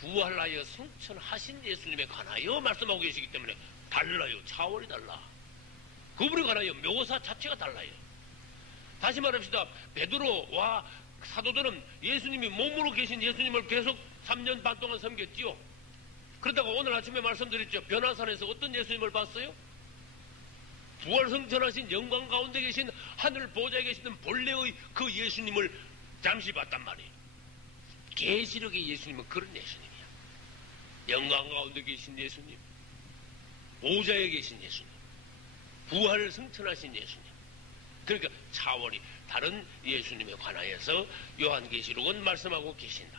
부활하여 승천하신 예수님에 관하여 말씀하고 계시기 때문에 달라요. 차원이 달라. 그분에 관하여 묘사 자체가 달라요. 다시 말합시다. 베드로와 사도들은 예수님이 몸으로 계신 예수님을 계속 3년 반 동안 섬겼지요. 그러다가 오늘 아침에 말씀드렸죠. 변화산에서 어떤 예수님을 봤어요? 부활승천하신 영광 가운데 계신 하늘 보좌에 계시는 본래의 그 예수님을 잠시 봤단 말이에요. 계시록의 예수님은 그런 예수님이야. 영광 가운데 계신 예수님, 보좌에 계신 예수님, 부활을 승천하신 예수님. 그러니까 차원이 다른 예수님에 관하여서 요한계시록은 말씀하고 계신다.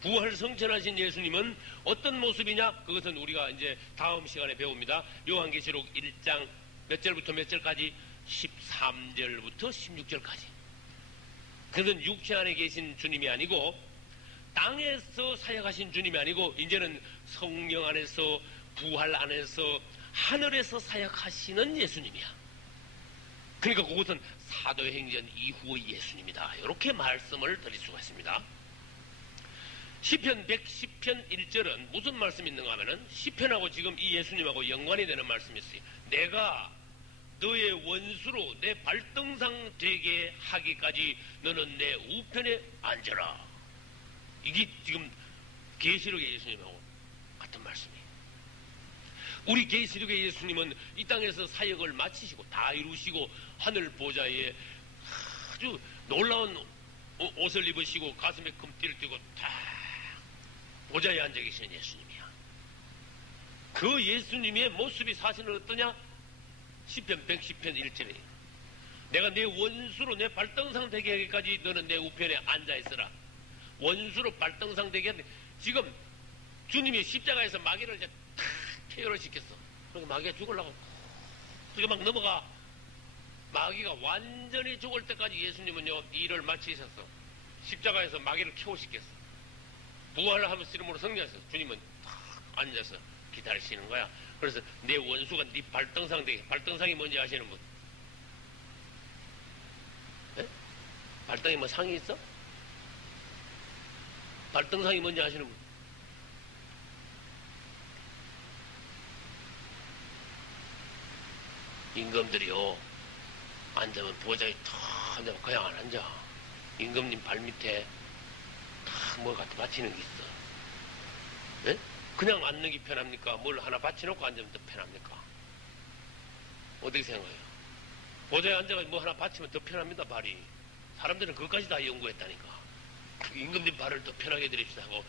부활 승천하신 예수님은 어떤 모습이냐? 그것은 우리가 이제 다음 시간에 배웁니다. 요한계시록 1장 몇 절부터 몇 절까지? 13절부터 16절까지. 그것은 육체 안에 계신 주님이 아니고 땅에서 사역하신 주님이 아니고 이제는 성령 안에서 부활 안에서 하늘에서 사역하시는 예수님이야. 그러니까 그것은 사도행전 이후의 예수님이다. 이렇게 말씀을 드릴 수가 있습니다. 시편 110편 1절은 무슨 말씀이 있는가 하면은 시편하고 지금 이 예수님하고 연관이 되는 말씀이 있어요. 내가 너의 원수로 내 발등상 되게 하기까지 너는 내 우편에 앉아라. 이게 지금 계시록의 예수님하고 같은 말씀이에요. 우리 계시록의 예수님은 이 땅에서 사역을 마치시고 다 이루시고 하늘 보좌에 아주 놀라운 옷을 입으시고 가슴에 금띠를 띠고 다 보좌에 앉아 계시는 예수님이야. 그 예수님의 모습이 사실은 어떠냐? 시편 110편 1절에 내가 내 원수로 내 발등상 되게 하기까지 너는 내 우편에 앉아 있어라. 원수로 발등상 되게 하는데 지금 주님이 십자가에서 마귀를 이제 탁 폐혈을 시켰어. 그러니까 마귀가 죽으려고 그게 막 넘어가. 마귀가 완전히 죽을 때까지 예수님은요 이 일을 마치셨어. 십자가에서 마귀를 켜오시켰어. 부활하면서 이름으로 승리하셨어. 주님은 탁 앉아서 기다리시는 거야. 그래서 내 원수가 네 발등상 되게. 발등상이 뭔지 아시는 분? 네? 발등에 뭐 상이 있어? 발등상이 뭔지 아시는 분? 임금들이요 앉으면 보좌에 탁 앉으면 그냥 안 앉아. 임금님 발밑에 탁 뭐 갖다 받치는 게 있어. 네? 그냥 앉는 게 편합니까? 뭘 하나 받쳐놓고 앉으면 더 편합니까? 어떻게 생각해요? 보좌에 앉아가지고 뭐 하나 받치면 더 편합니다. 발이. 사람들은 그것까지 다 연구했다니까. 임금님 발을 더 편하게 드립시다 하고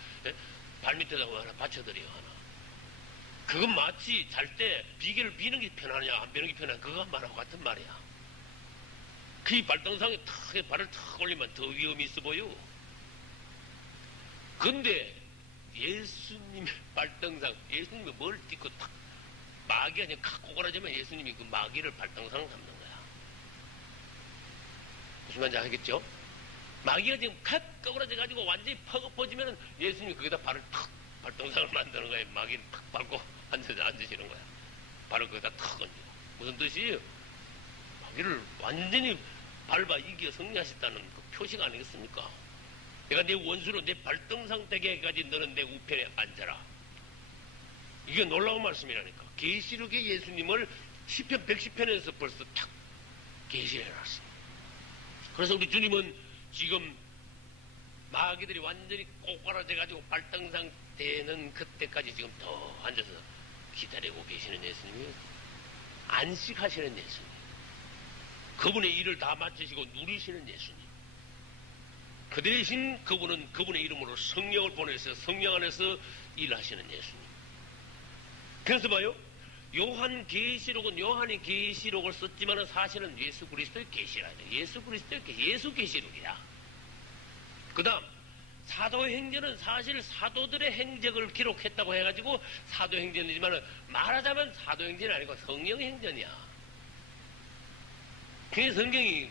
발밑에다가 뭐 하나 받쳐드려요. 하나. 그건 마치 잘 때 비계를 비는 게 편하냐 안 비는 게 편하냐 그거 말하고 같은 말이야. 그 발등상에 탁 발을 탁 올리면 더 위험이 있어 보여. 근데 예수님의 발등상, 예수님이 뭘 딛고 탁 마귀가 그냥 칵 꼬그라지면 예수님이 그 마귀를 발등상 잡는 거야. 무슨 말인지 알겠죠? 마귀가 지금 칵 꼬그라져가지고 완전히 퍼집어지면 예수님이 거기다 발을 탁 발등상을 만드는 거야. 마귀를 탁 밟고 앉으시는 거야. 발을 거기다 탁 얹고. 무슨 뜻이에요? 마귀를 완전히 밟아 이겨 승리하셨다는 그 표시가 아니겠습니까? 내가 내 원수로 내 발등상 되게까지 너는 내 우편에 앉아라. 이게 놀라운 말씀이라니까. 계시록의 예수님을 시편 110편에서 벌써 탁 계시해놨어요. 그래서 우리 주님은 지금 마귀들이 완전히 꼬꾸라져가지고 발등상 되는 그때까지 지금 더 앉아서 기다리고 계시는 예수님이 안식하시는 예수님. 그분의 일을 다 마치시고 누리시는 예수님. 그 대신 그분은 그분의 이름으로 성령을 보내서 성령 안에서 일하시는 예수님. 그래서 봐요. 요한 계시록은 요한이 계시록을 썼지만 사실은 예수 그리스도의 계시라. 예수 그리스도의 예수 계시록이야. 그 다음 사도행전은 사실 사도들의 행적을 기록했다고 해가지고 사도행전이지만 말하자면 사도행전이 아니고 성령행전이야. 그래서 성경이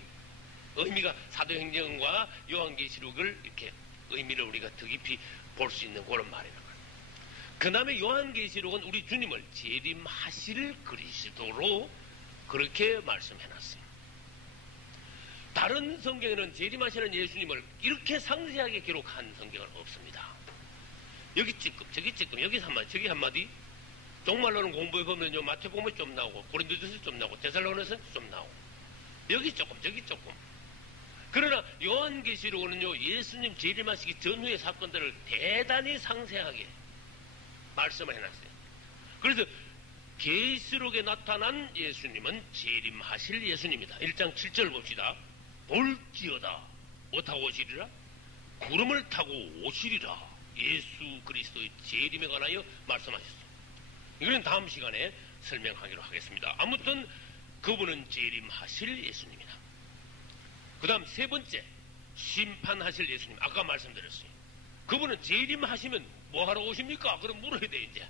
의미가 사도행전과 요한계시록을 이렇게 의미를 우리가 더 깊이 볼 수 있는 그런 말이라는 거예요. 그 다음에 요한계시록은 우리 주님을 재림하실 그리스도로 그렇게 말씀해놨어요. 다른 성경에는 재림하시는 예수님을 이렇게 상세하게 기록한 성경은 없습니다. 여기 찔끔 저기 찔끔 여기 한마디 저기 한마디. 종말로는 공부해보면요 마태복음에 좀 나오고 고린도전서 좀 나오고 데살로니가서 좀 나오고 여기 조금 저기 조금. 그러나 요한계시록은요 예수님 재림하시기 전후의 사건들을 대단히 상세하게 말씀을 해놨어요. 그래서 계시록에 나타난 예수님은 재림하실 예수님이다. 1장 7절 봅시다. 볼지어다 어디타고 오시리라? 구름을 타고 오시리라. 예수 그리스도의 재림에 관하여 말씀하셨습니다. 이거는 다음 시간에 설명하기로 하겠습니다. 아무튼 그분은 재림하실 예수님이다. 그 다음 세 번째 심판하실 예수님. 아까 말씀드렸어요. 그분은 재림하시면 뭐하러 오십니까? 그럼 물어야 돼. 이제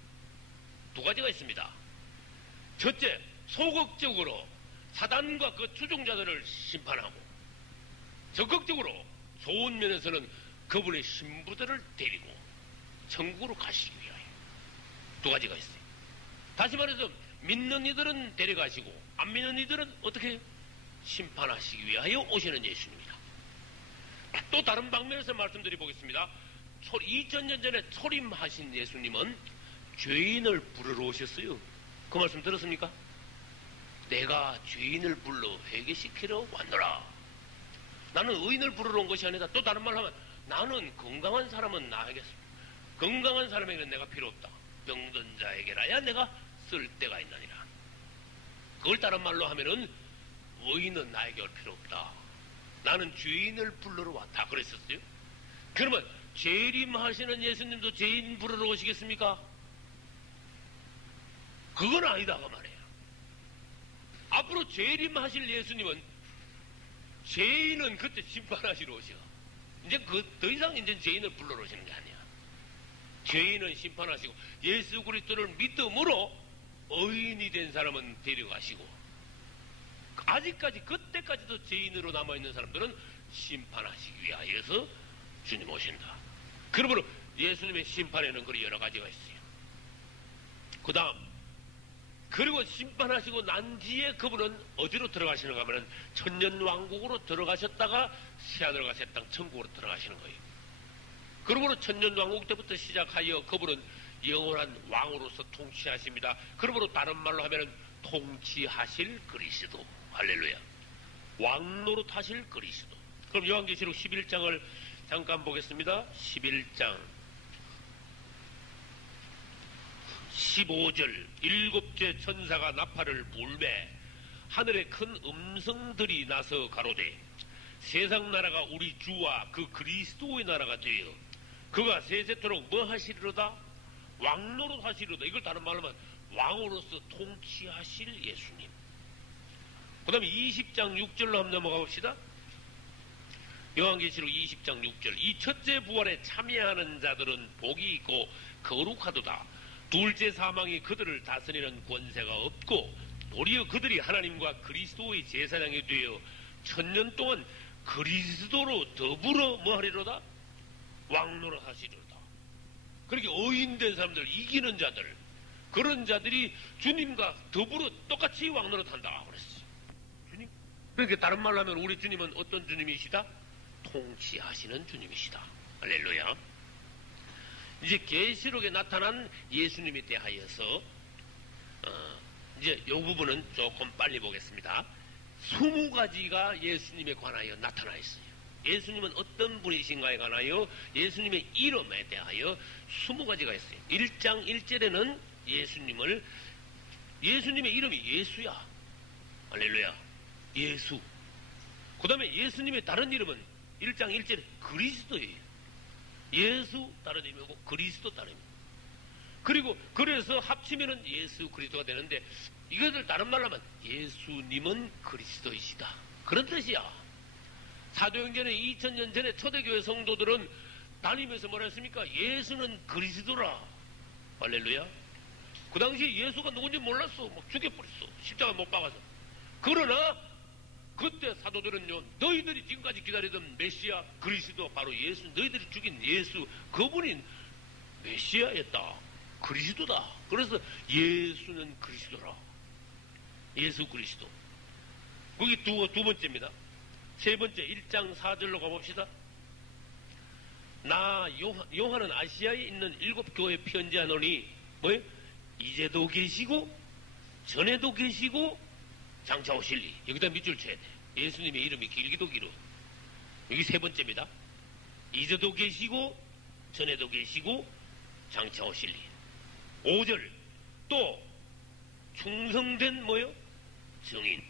두 가지가 있습니다. 첫째, 소극적으로 사단과 그 추종자들을 심판하고 적극적으로 좋은 면에서는 그분의 신부들을 데리고 천국으로 가시기 위하여 두 가지가 있어요. 다시 말해서 믿는 이들은 데려가시고 안 믿는 이들은 어떻게 해요? 심판하시기 위하여 오시는 예수님이다. 또 다른 방면에서 말씀드려 보겠습니다. 2000년 전에 초림하신 예수님은 죄인을 부르러 오셨어요. 그 말씀 들었습니까? 내가 죄인을 불러 회개시키러 왔노라. 나는 의인을 부르러 온 것이 아니다. 또 다른 말로 하면 나는 건강한 사람은 나에겠습니다. 건강한 사람에게는 내가 필요 없다. 병든 자에게라야 내가 쓸 데가 있느니라. 그걸 다른 말로 하면은 의인은 나에게 올 필요 없다. 나는 죄인을 부르러 왔다. 그랬었어요. 그러면 재림하시는 예수님도 죄인 부르러 오시겠습니까? 그건 아니다 그 말이에요. 앞으로 재림하실 예수님은 죄인은 그때 심판하시러 오셔. 이제 더 이상 이제 죄인을 불러 오시는 게 아니야. 죄인은 심판하시고 예수 그리스도를 믿음으로 의인이 된 사람은 데려가시고 아직까지 그때까지도 죄인으로 남아있는 사람들은 심판하시기 위하여서 주님 오신다. 그러므로 예수님의 심판에는 그리 여러 가지가 있어요. 그 다음 그리고 심판하시고 난 뒤에 그분은 어디로 들어가시는가 하면 천년왕국으로 들어가셨다가 새하늘과 새 땅 천국으로 들어가시는 거예요. 그러므로 천년왕국 때부터 시작하여 그분은 영원한 왕으로서 통치하십니다. 그러므로 다른 말로 하면 통치하실 그리스도. 할렐루야. 왕노릇 하실 그리스도. 그럼 요한계시록 11장을 잠깐 보겠습니다. 11장 15절 일곱째 천사가 나팔을 불매 하늘에 큰 음성들이 나서 가로되 세상 나라가 우리 주와 그 그리스도의 나라가 되어 그가 세세토록 뭐 하시리로다? 왕노릇 하시리로다. 이걸 다른 말로 하면 왕으로서 통치하실 예수님. 그 다음에 20장 6절로 한번 넘어가 봅시다. 요한계시록 20장 6절 이 첫째 부활에 참여하는 자들은 복이 있고 거룩하도다. 둘째 사망이 그들을 다스리는 권세가 없고 도리어 그들이 하나님과 그리스도의 제사장이 되어 천년 동안 그리스도로 더불어 뭐하리로다? 왕노릇 하시리로다. 그렇게 의인된 사람들, 이기는 자들, 그런 자들이 주님과 더불어 똑같이 왕노릇 한다 그랬어요. 주님. 그러니까 다른 말로 하면 우리 주님은 어떤 주님이시다? 통치하시는 주님이시다. 할렐루야. 이제 계시록에 나타난 예수님에 대하여서 이제 이 부분은 조금 빨리 보겠습니다. 20가지가 예수님에 관하여 나타나 있어요. 예수님은 어떤 분이신가에 관하여 예수님의 이름에 대하여 20가지가 있어요. 1장 1절에는 예수님의 이름이 예수야. 할렐루야. 예수. 그 다음에 예수님의 다른 이름은 1장 1절에 그리스도예요. 예수 다른 의미고 그리스도 다른 의미. 그리고 그래서 합치면은 예수 그리스도가 되는데 이것을 다른 말로 하면 예수님은 그리스도이시다. 그런 뜻이야. 사도행전에 2000년 전에 초대교회 성도들은 다니면서 뭐라 했습니까? 예수는 그리스도라. 할렐루야. 그 당시 예수가 누군지 몰랐어. 막 죽여버렸어. 십자가 못 박아서. 그러나 그때 사도들은요, 너희들이 지금까지 기다리던 메시아 그리스도 바로 예수, 너희들이 죽인 예수 그분이 메시아였다. 그리스도다. 그래서 예수는 그리스도라. 예수 그리스도. 거기 두 번째입니다. 세 번째 1장 4절로 가봅시다. 나 요한은 아시아에 있는 7교회에 편지하노니 뭐예요? 이제도 계시고 전에도 계시고 장차 오실 리. 여기다 밑줄 쳐야 돼. 예수님의 이름이 길기도 길어. 여기 세 번째입니다. 이제도 계시고 전에도 계시고 장차 오실 리. 5절 또 충성된 뭐요? 정인.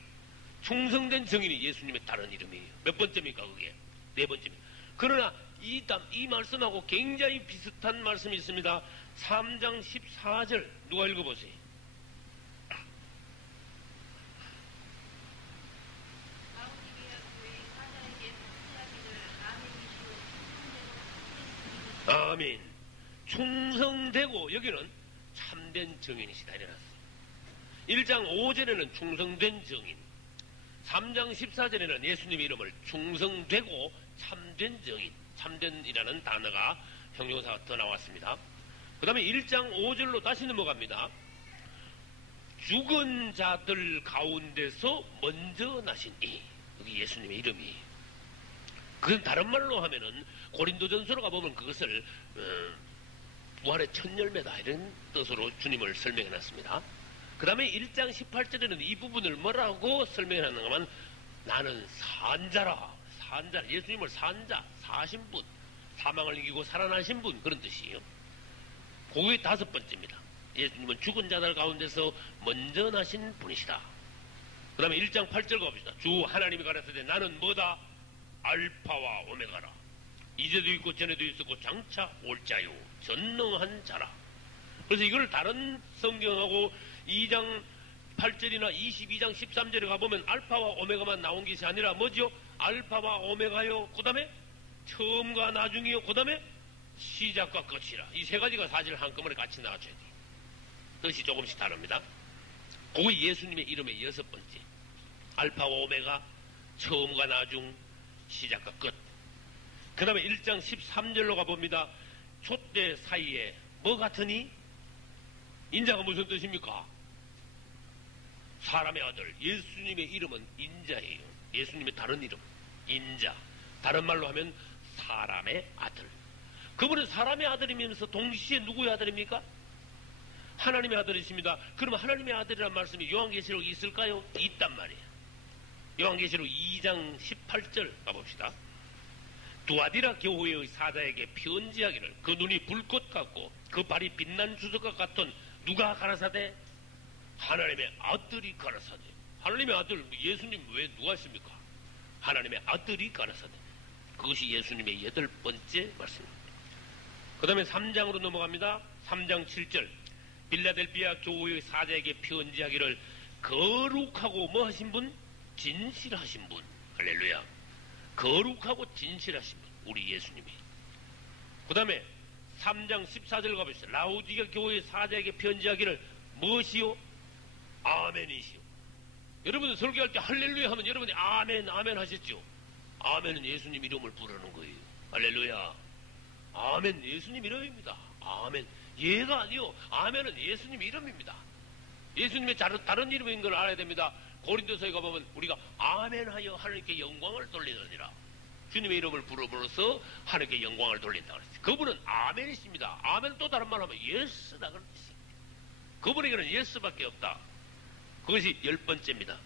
충성된 정인이 예수님의 다른 이름이에요. 몇 번째입니까 그게? 네 번째입니다. 그러나 이 말씀하고 굉장히 비슷한 말씀이 있습니다. 3장 14절 누가 읽어보세요. 아멘. 충성되고 여기는 참된 정인이시다 이래놨어요. 1장 5절에는 충성된 정인, 3장 14절에는 예수님의 이름을 충성되고 참된 정인, 참된이라는 단어가 형용사가 더 나왔습니다. 그 다음에 1장 5절로 다시 넘어갑니다. 죽은 자들 가운데서 먼저 나신 이, 여기 예수님의 이름이. 그건 다른 말로 하면은 고린도전서로 가보면 그것을 부활의 첫 열매다 이런 뜻으로 주님을 설명해 놨습니다. 그 다음에 1장 18절에는 이 부분을 뭐라고 설명해 놨는가 하면 나는 산자라. 산자, 예수님을 산자, 사신 분, 사망을 이기고 살아나신 분, 그런 뜻이에요. 그게 5번째입니다. 예수님은 죽은 자들 가운데서 먼저 나신 분이시다. 그 다음에 1장 8절 가봅시다. 주 하나님이 가라사대 나는 뭐다? 알파와 오메가라. 이제도 있고 전에도 있었고 장차 올 자요 전능한 자라. 그래서 이걸 다른 성경하고 2장 8절이나 22장 13절에 가보면 알파와 오메가만 나온 것이 아니라 뭐죠? 알파와 오메가요, 그 다음에 처음과 나중이요, 그 다음에 시작과 끝이라. 이 세 가지가 사실 한꺼번에 같이 나와줘야 돼요. 뜻이 조금씩 다릅니다. 그거 예수님의 이름의 6번째. 알파와 오메가, 처음과 나중, 시작과 끝. 그 다음에 1장 13절로 가봅니다. 촛대 사이에 뭐 같으니? 인자가 무슨 뜻입니까? 사람의 아들. 예수님의 이름은 인자예요. 예수님의 다른 이름 인자. 다른 말로 하면 사람의 아들. 그분은 사람의 아들이면서 동시에 누구의 아들입니까? 하나님의 아들이십니다. 그러면 하나님의 아들이란 말씀이 요한계시록에 있을까요? 있단 말이에요. 요한계시록 2장 18절 가봅시다. 두아디라 교회의 사자에게 편지하기를 그 눈이 불꽃 같고 그 발이 빛난 주석과 같은 누가 가라사대? 하나님의 아들이 가라사대. 하나님의 아들, 예수님 왜 누가 있습니까? 하나님의 아들이 가라사대. 그것이 예수님의 8번째 말씀입니다. 그 다음에 3장으로 넘어갑니다. 3장 7절. 빌라델비아 교회의 사자에게 편지하기를 거룩하고 뭐 하신 분? 진실하신 분. 할렐루야. 거룩하고 진실하신 분. 우리 예수님이. 그 다음에 3장 14절 가보시죠. 라오디가 교회의 사자에게 편지하기를 무엇이요? 아멘이시오. 여러분들 설교할 때 할렐루야 하면 여러분이 아멘 아멘 하셨죠? 아멘은 예수님 이름을 부르는 거예요. 할렐루야. 아멘 예수님 이름입니다. 아멘. 예가 아니요. 아멘은 예수님 이름입니다. 예수님의 다른 이름인 걸 알아야 됩니다. 고린도서에 가보면 우리가 아멘하여 하나님께 영광을 돌리느니라. 주님의 이름을 부르므로써 하나님께 영광을 돌린다 그랬어요. 그분은 아멘이십니다. 아멘은 또 다른 말로 하면 예스다 그런 뜻입니다. 그분에게는 예스밖에 없다. 그것이 10번째입니다.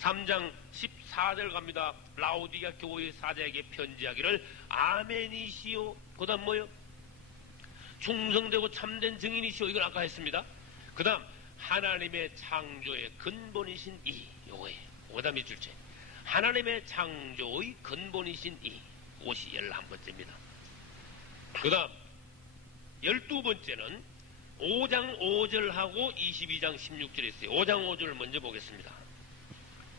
3장 14절 갑니다. 라오디가 교회의 사자에게 편지하기를 아멘이시오. 그 다음 뭐요? 충성되고 참된 증인이시오. 이걸 아까 했습니다. 그 다음 하나님의 창조의 근본이신 이. 요거예요. 그 다음 1줄째. 하나님의 창조의 근본이신 이. 그것이 11번째입니다. 그 다음 12번째는 5장 5절하고 22장 16절에 있어요. 5장 5절을 먼저 보겠습니다.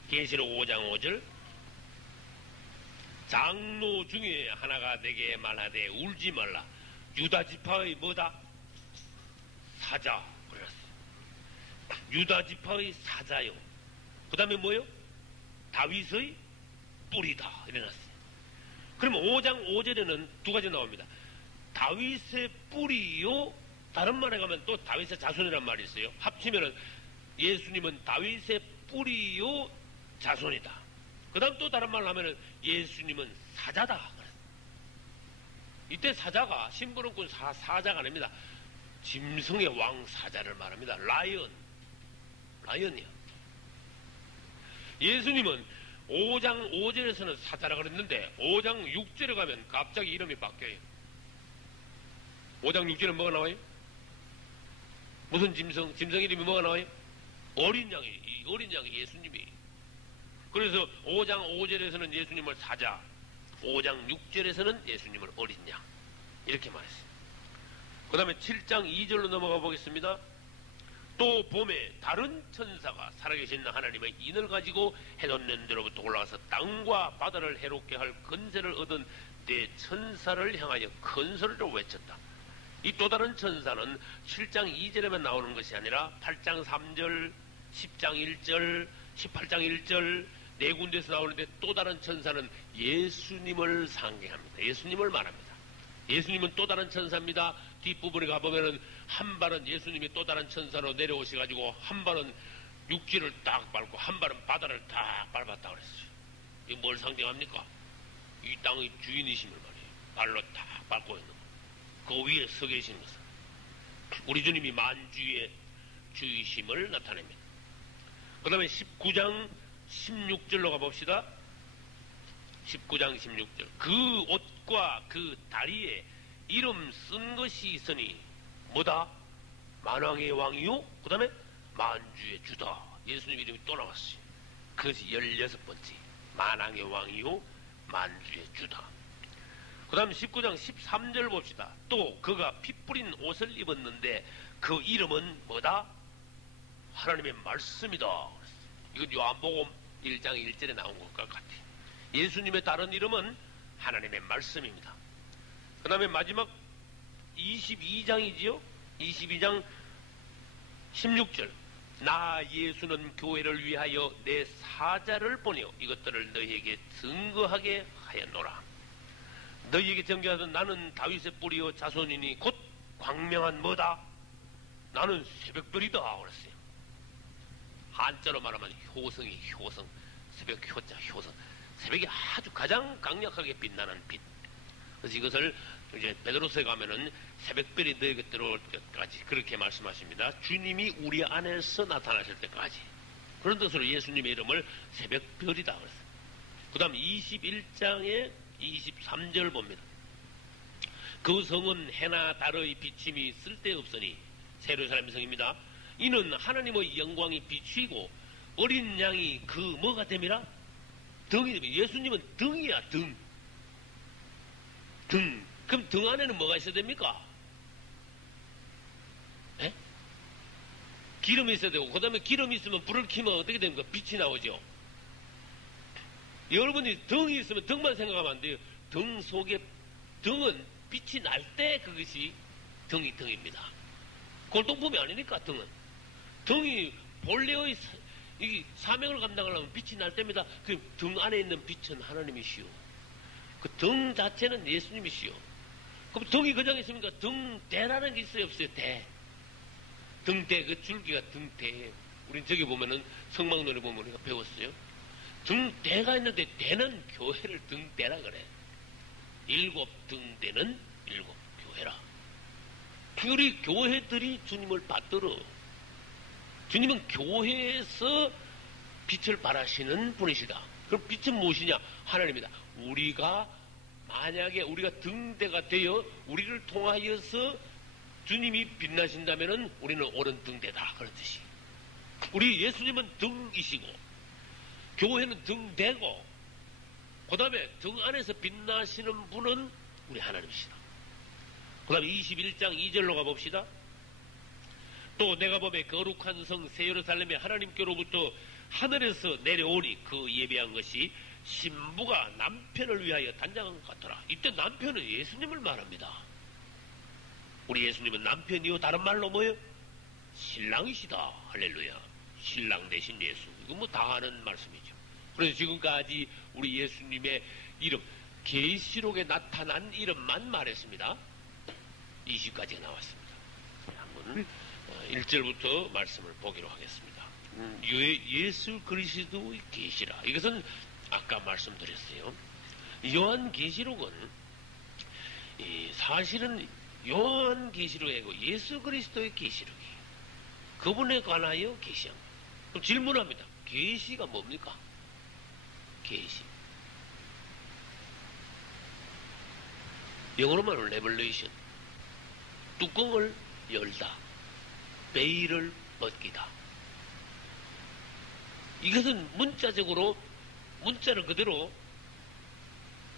계시록 5장 5절. 장로 중에 하나가 내게 말하되 울지 말라. 유다 지파의 뭐다? 사자. 그랬어요. 유다 지파의 사자요. 그 다음에 뭐요? 다윗의 뿌리다. 이래놨어요. 그러면 5장 5절에는 두 가지 나옵니다. 다윗의 뿌리요. 다른 말에 가면 또 다윗의 자손이란 말이 있어요. 합치면은 예수님은 다윗의 뿌리요 자손이다. 그 다음 또 다른 말로 하면은 예수님은 사자다. 이때 사자가 심부름꾼 사자가 아닙니다. 짐승의 왕 사자를 말합니다. 라이언이요. 예수님은 5장 5절에서는 사자라 그랬는데 5장 6절에 가면 갑자기 이름이 바뀌어요. 5장 6절에 뭐가 나와요? 무슨 짐승 이름이 뭐가 나와요? 어린 양이, 이 어린 양이 예수님이. 그래서 5장 5절에서는 예수님을 사자, 5장 6절에서는 예수님을 어린 양. 이렇게 말했어요. 그 다음에 7장 2절로 넘어가 보겠습니다. 또 봄에 다른 천사가 살아계신 하나님의 인을 가지고 해돋는 데로부터 올라가서 땅과 바다를 해롭게 할 근세를 얻은 내 천사를 향하여 큰 소리로 외쳤다. 이 또 다른 천사는 7장 2절에만 나오는 것이 아니라 8장 3절, 10장 1절, 18장 1절 네 군데에서 나오는데 또 다른 천사는 예수님을 상징합니다. 예수님을 말합니다. 예수님은 또 다른 천사입니다. 뒷부분에 가보면은 한 발은 예수님이 또 다른 천사로 내려오셔가지고 한 발은 육지를 딱 밟고 한 발은 바다를 딱 밟았다 그랬어요. 이게 뭘 상징합니까? 이 땅의 주인이심을 말이에요. 발로 다 밟고 있는 거. 그 위에 서 계시는 것은 우리 주님이 만주의 주이심을 나타냅니다. 그 다음에 19장 16절로 가봅시다. 19장 16절. 그 옷과 그 다리에 이름 쓴 것이 있으니 뭐다? 만왕의 왕이요? 그 다음에 만주의 주다. 예수님 이름이 또 나왔어요. 그것이 16번째. 만왕의 왕이요? 만주의 주다. 그 다음 19장 13절 봅시다. 또 그가 피 뿌린 옷을 입었는데 그 이름은 뭐다? 하나님의 말씀이다. 이건 요한복음 1장 1절에 나온 것과 같아요. 예수님의 다른 이름은 하나님의 말씀입니다. 그 다음에 마지막 22장이지요. 22장 16절. 나 예수는 교회를 위하여 내 사자를 보내어 이것들을 너희에게 증거하게 하였노라. 너희에게 증거하던 나는 다윗의 뿌리요 자손이니 곧 광명한 뭐다? 나는 새벽별이다 그랬어요. 한자로 말하면 효성이 효성, 새벽 효자 효성. 새벽이 아주 가장 강력하게 빛나는 빛. 그래서 이것을 이제 베드로서에 가면은 새벽별이 너에게 들어올 때까지 그렇게 말씀하십니다. 주님이 우리 안에서 나타나실 때까지. 그런 뜻으로 예수님의 이름을 새벽별이다 그랬어요. 그 다음 21장에 23절 봅니다. 그 성은 해나 달의 비침이 쓸데없으니 세르살렘 성입니다. 이는 하나님의 영광이 비추이고 어린 양이 그 뭐가 됨이라? 등이 됨이라. 예수님은 등이야. 등. 그럼 등 안에는 뭐가 있어야 됩니까? 에? 기름이 있어야 되고 그 다음에 기름이 있으면 불을 켜면 어떻게 됩니까? 빛이 나오죠. 여러분이 등이 있으면 등만 생각하면 안 돼요. 등 속에 등은 빛이 날 때 그것이 등입니다. 골동품이 아니니까 등은. 등이 본래의 이 사명을 감당하려면 빛이 날 때입니다. 그 등 안에 있는 빛은 하나님이시오. 그 등 자체는 예수님이시오. 그럼 등이 그냥 있습니까? 등대라는 게 있어요, 없어요? 대. 등대, 그 줄기가 등대. 우린 저기 보면은 성막노래 보면 우리가 배웠어요. 등대가 있는데 대는 교회를 등대라 그래. 7 등대는 7 교회라. 우리 교회들이 주님을 받들어. 주님은 교회에서 빛을 발하시는 분이시다. 그럼 빛은 무엇이냐? 하나님이다. 만약에 우리가 등대가 되어 우리를 통하여서 주님이 빛나신다면은 우리는 옳은 등대다. 그런 뜻이. 우리 예수님은 등이시고, 교회는 등대고, 그 다음에 등 안에서 빛나시는 분은 우리 하나님이시다. 그 다음에 21장 2절로 가봅시다. 또 내가 보매 거룩한 성 새 예루살렘에 하나님께로부터 하늘에서 내려오니 그 예배한 것이 신부가 남편을 위하여 단장한 것 같더라. 이때 남편은 예수님을 말합니다. 우리 예수님은 남편이요 다른 말로 뭐예요? 신랑이시다. 할렐루야. 신랑 대신 예수. 이거 뭐 다 아는 말씀이죠. 그래서 지금까지 우리 예수님의 이름, 계시록에 나타난 이름만 말했습니다. 20까지가 나왔습니다. 한번 1절부터 말씀을 보기로 하겠습니다. 예수 그리스도의 계시라. 이것은 아까 말씀드렸어요. 요한 계시록은 사실은 요한 계시록이 아니고 예수 그리스도의 계시록이에요. 그분에 관하여 계시한 거예요. 그럼 질문합니다. 계시가 뭡니까? 계시. 영어로 말하면 레벨레이션. 뚜껑을 열다. 베일을 벗기다. 이것은 문자를 그대로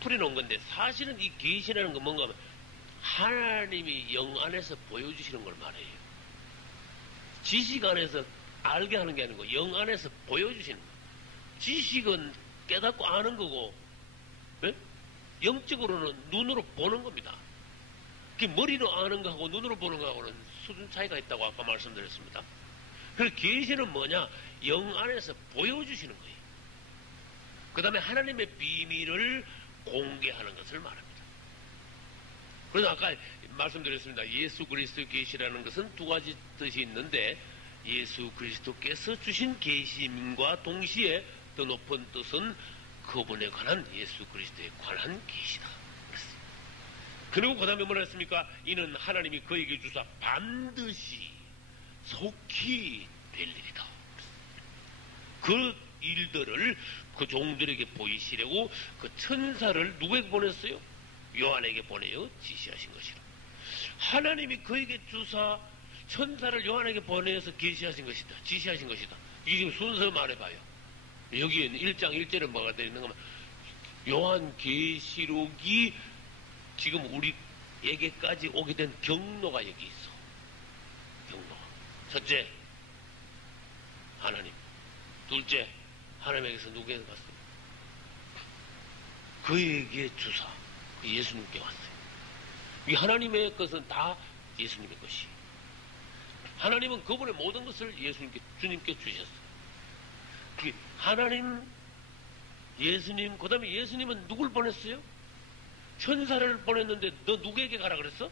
풀어놓은 건데, 사실은 이 계시라는 건 뭔가 하면 하나님이 영 안에서 보여주시는 걸 말해요. 지식 안에서 알게 하는 게 아니고 영 안에서 보여주시는 거예요. 지식은 깨닫고 아는 거고, 네? 영적으로는 눈으로 보는 겁니다. 머리로 아는 거하고 눈으로 보는 거하고는 수준 차이가 있다고 아까 말씀드렸습니다. 그래서 계시는 뭐냐? 영 안에서 보여주시는 거예요. 그 다음에 하나님의 비밀을 공개하는 것을 말합니다. 그래서 아까 말씀드렸습니다. 예수 그리스도의 계시라는 것은 두 가지 뜻이 있는데, 예수 그리스도께서 주신 계시임과 동시에 더 높은 뜻은 그분에 관한 예수 그리스도에 관한 계시다. 그랬어요. 그리고 그 다음에 뭐라 했습니까? 이는 하나님이 그에게 주사 반드시 속히 될 일이다. 그 일들을 그 종들에게 보이시려고 그 천사를 누구에게 보냈어요? 요한에게 보내어 지시하신 것이라. 하나님이 그에게 주사 천사를 요한에게 보내어서 계시하신 것이다. 지시하신 것이다. 이게 지금 순서 말해봐요. 여기에는 1장 1절에 뭐가 되어 있는가 하면 요한 계시록이 지금 우리에게까지 오게 된 경로가 여기 있어. 경로가. 첫째, 하나님. 둘째, 하나님에게서 누구에게 갔어요? 그에게 주사. 그 예수님께 왔어요. 이 하나님의 것은 다 예수님의 것이. 하나님은 그분의 모든 것을 예수님께, 주님께 주셨어요. 하나님, 예수님, 그 다음에 예수님은 누굴 보냈어요? 천사를 보냈는데 너 누구에게 가라 그랬어?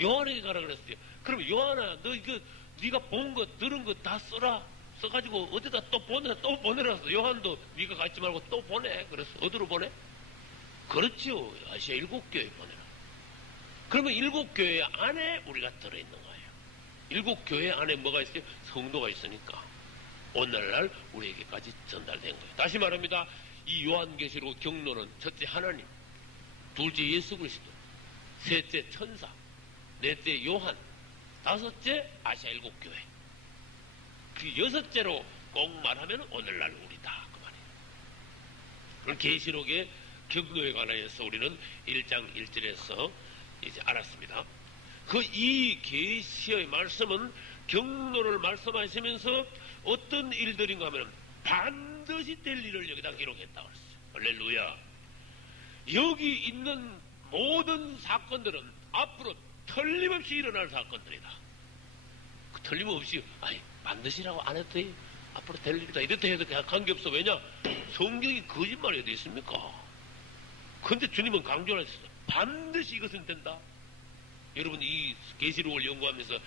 요한에게 가라 그랬어요. 그럼 요한아, 너 이거 네가 본 거, 들은 거 다 써라. 써가지고 어디다 또 보내라. 요한도 네가 갖지 말고 또 보내. 그래서 어디로 보내? 그렇지요. 아시아 7교회 보내라. 그러면 7교회 안에 우리가 들어있는 거예요. 7교회 안에 뭐가 있어요? 성도가 있으니까 오늘날 우리에게까지 전달된 거예요. 다시 말합니다. 이 요한계시록 경로는 첫째 하나님, 둘째 예수 그리스도, 셋째 천사, 넷째 요한, 다섯째 아시아 7교회. 그 여섯째로 꼭 말하면 오늘날 우리다. 그 말이에요. 그럼 계시록의 경로에 관하여서 우리는 1장 1절에서 이제 알았습니다. 그 이 계시의 말씀은 경로를 말씀하시면서 어떤 일들인가 하면 반드시 될 일을 여기다 기록했다고 했어요. 할렐루야. 여기 있는 모든 사건들은 앞으로 틀림없이 일어날 사건들이다. 그 틀림없이 반드시라고 안 해도 돼. 앞으로 될 일이다. 이렇다 해도 관계없어. 왜냐? 성경이 거짓말이 어디 있습니까? 근데 주님은 강조를 하셨어. 반드시 이것은 된다. 여러분 이 계시록을 연구하면서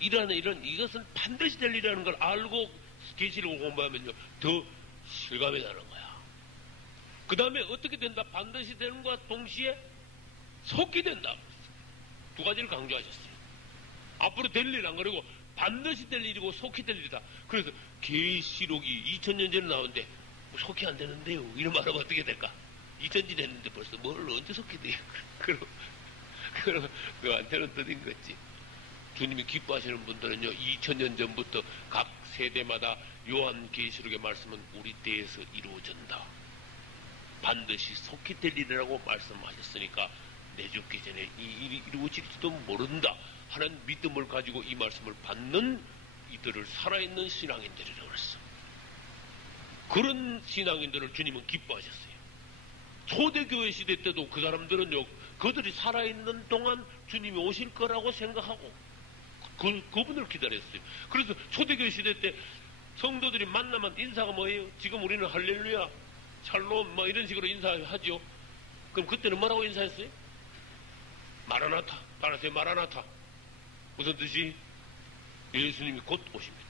이것은 반드시 될 일이라는 걸 알고 계시록을 공부하면요 더 실감이 나는 거야. 그 다음에 어떻게 된다? 반드시 되는 것과 동시에 속히 된다. 두 가지를 강조하셨어요. 앞으로 될 일 안 그러고 반드시 될 일이고 속히 될 일이다. 그래서 계시록이 2000년 전에 나오는데 속히 안 되는데요. 이런 말하면 어떻게 될까? 2000년 됐는데 벌써 뭘 언제 속히 돼요? 그럼 그한테는 더딘 거지. 주님이 기뻐하시는 분들은요 2000년 전부터 각 세대마다 요한계시록의 말씀은 우리 때에서 이루어진다. 반드시 속히 될 일이라고 말씀하셨으니까 내 죽기 전에 이 일이 이루어질지도 모른다 하는 믿음을 가지고 이 말씀을 받는 이들을 살아있는 신앙인들이라고 그랬어. 그런 신앙인들을 주님은 기뻐하셨어요. 초대교회 시대 때도 그 사람들은요 그들이 살아있는 동안 주님이 오실 거라고 생각하고 그분을 기다렸어요. 그래서 초대교회 시대 때 성도들이 만나면 인사가 뭐예요? 지금 우리는 할렐루야, 샬롬 뭐 이런 식으로 인사하죠. 그럼 그때는 뭐라고 인사했어요? 마라나타. 따라하세요. 마라나타. 무슨 뜻이? 예수님이 곧 오십니다.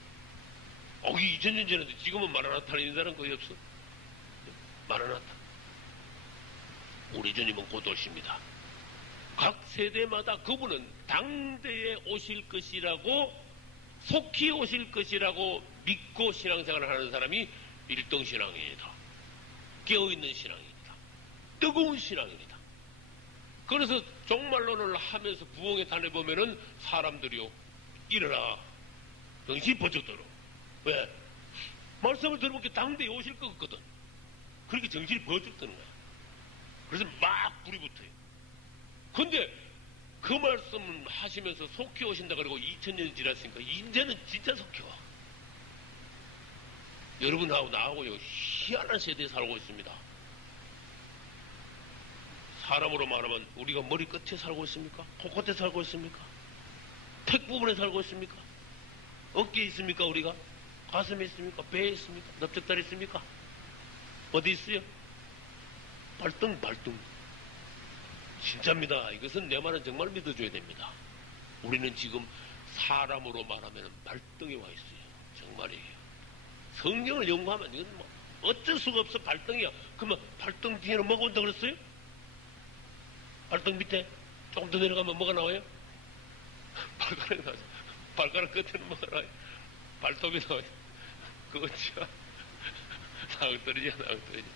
이 2000년 전인데 지금은 마라나타는 인사는 거의 없어. 마라나타. 우리 주님은 곧 오십니다. 각 세대마다 그분은 당대에 오실 것이라고 속히 오실 것이라고 믿고 신앙생활을 하는 사람이 일등신앙입니다. 깨어있는 신앙입니다. 뜨거운 신앙입니다. 그래서 종말론을 하면서 부흥에 다녀보면은 사람들이요 일어나 정신 번쩍 들어. 왜? 말씀을 들어보니까 당대에 오실 것 같거든. 그렇게 정신이 번쩍 드는 거야. 그래서 막 불이 붙어요. 근데 그 말씀을 하시면서 속히 오신다 그러고 2000년이 지났으니까 이제는 진짜 속히 와. 여러분하고 나하고요 희한한 세대에 살고 있습니다. 사람으로 말하면 우리가 머리 끝에 살고 있습니까? 코끝에 살고 있습니까? 택 부분에 살고 있습니까? 어깨에 있습니까? 우리가? 가슴에 있습니까? 배에 있습니까? 넓적다리 있습니까? 어디 있어요? 발등. 진짜입니다. 이것은 내 말은 정말 믿어줘야 됩니다. 우리는 지금 사람으로 말하면 발등에 와 있어요. 정말이에요. 성경을 연구하면 이건 뭐 어쩔 수가 없어. 발등이야. 그러면 발등 뒤에는 뭐가 온다 그랬어요? 발등 밑에 조금 더 내려가면 뭐가 나와요? 발가락이 나와요. 발가락 끝에는 뭐가 나와요? 발톱이 나와요. 그거죠. 나긋거리죠, 나긋거리죠.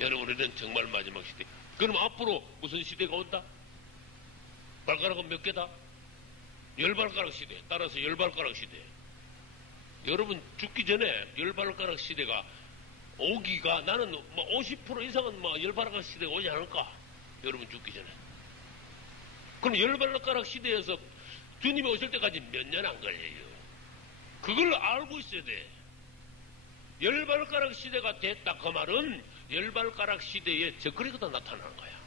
여러분, 우리는 정말 마지막 시대. 그럼 앞으로 무슨 시대가 온다? 발가락은 몇 개다? 10발가락 시대. 따라서 10발가락 시대. 여러분, 죽기 전에 10발가락 시대가 오기가, 나는 뭐 50% 이상은 뭐 10발가락 시대가 오지 않을까? 여러분, 죽기 전에. 그럼 10발가락 시대에서 주님이 오실 때까지 몇 년 안 걸려요. 그걸 알고 있어야 돼. 10발가락 시대가 됐다. 그 말은 10발가락 시대에 적그리스도가 나타나는 거야.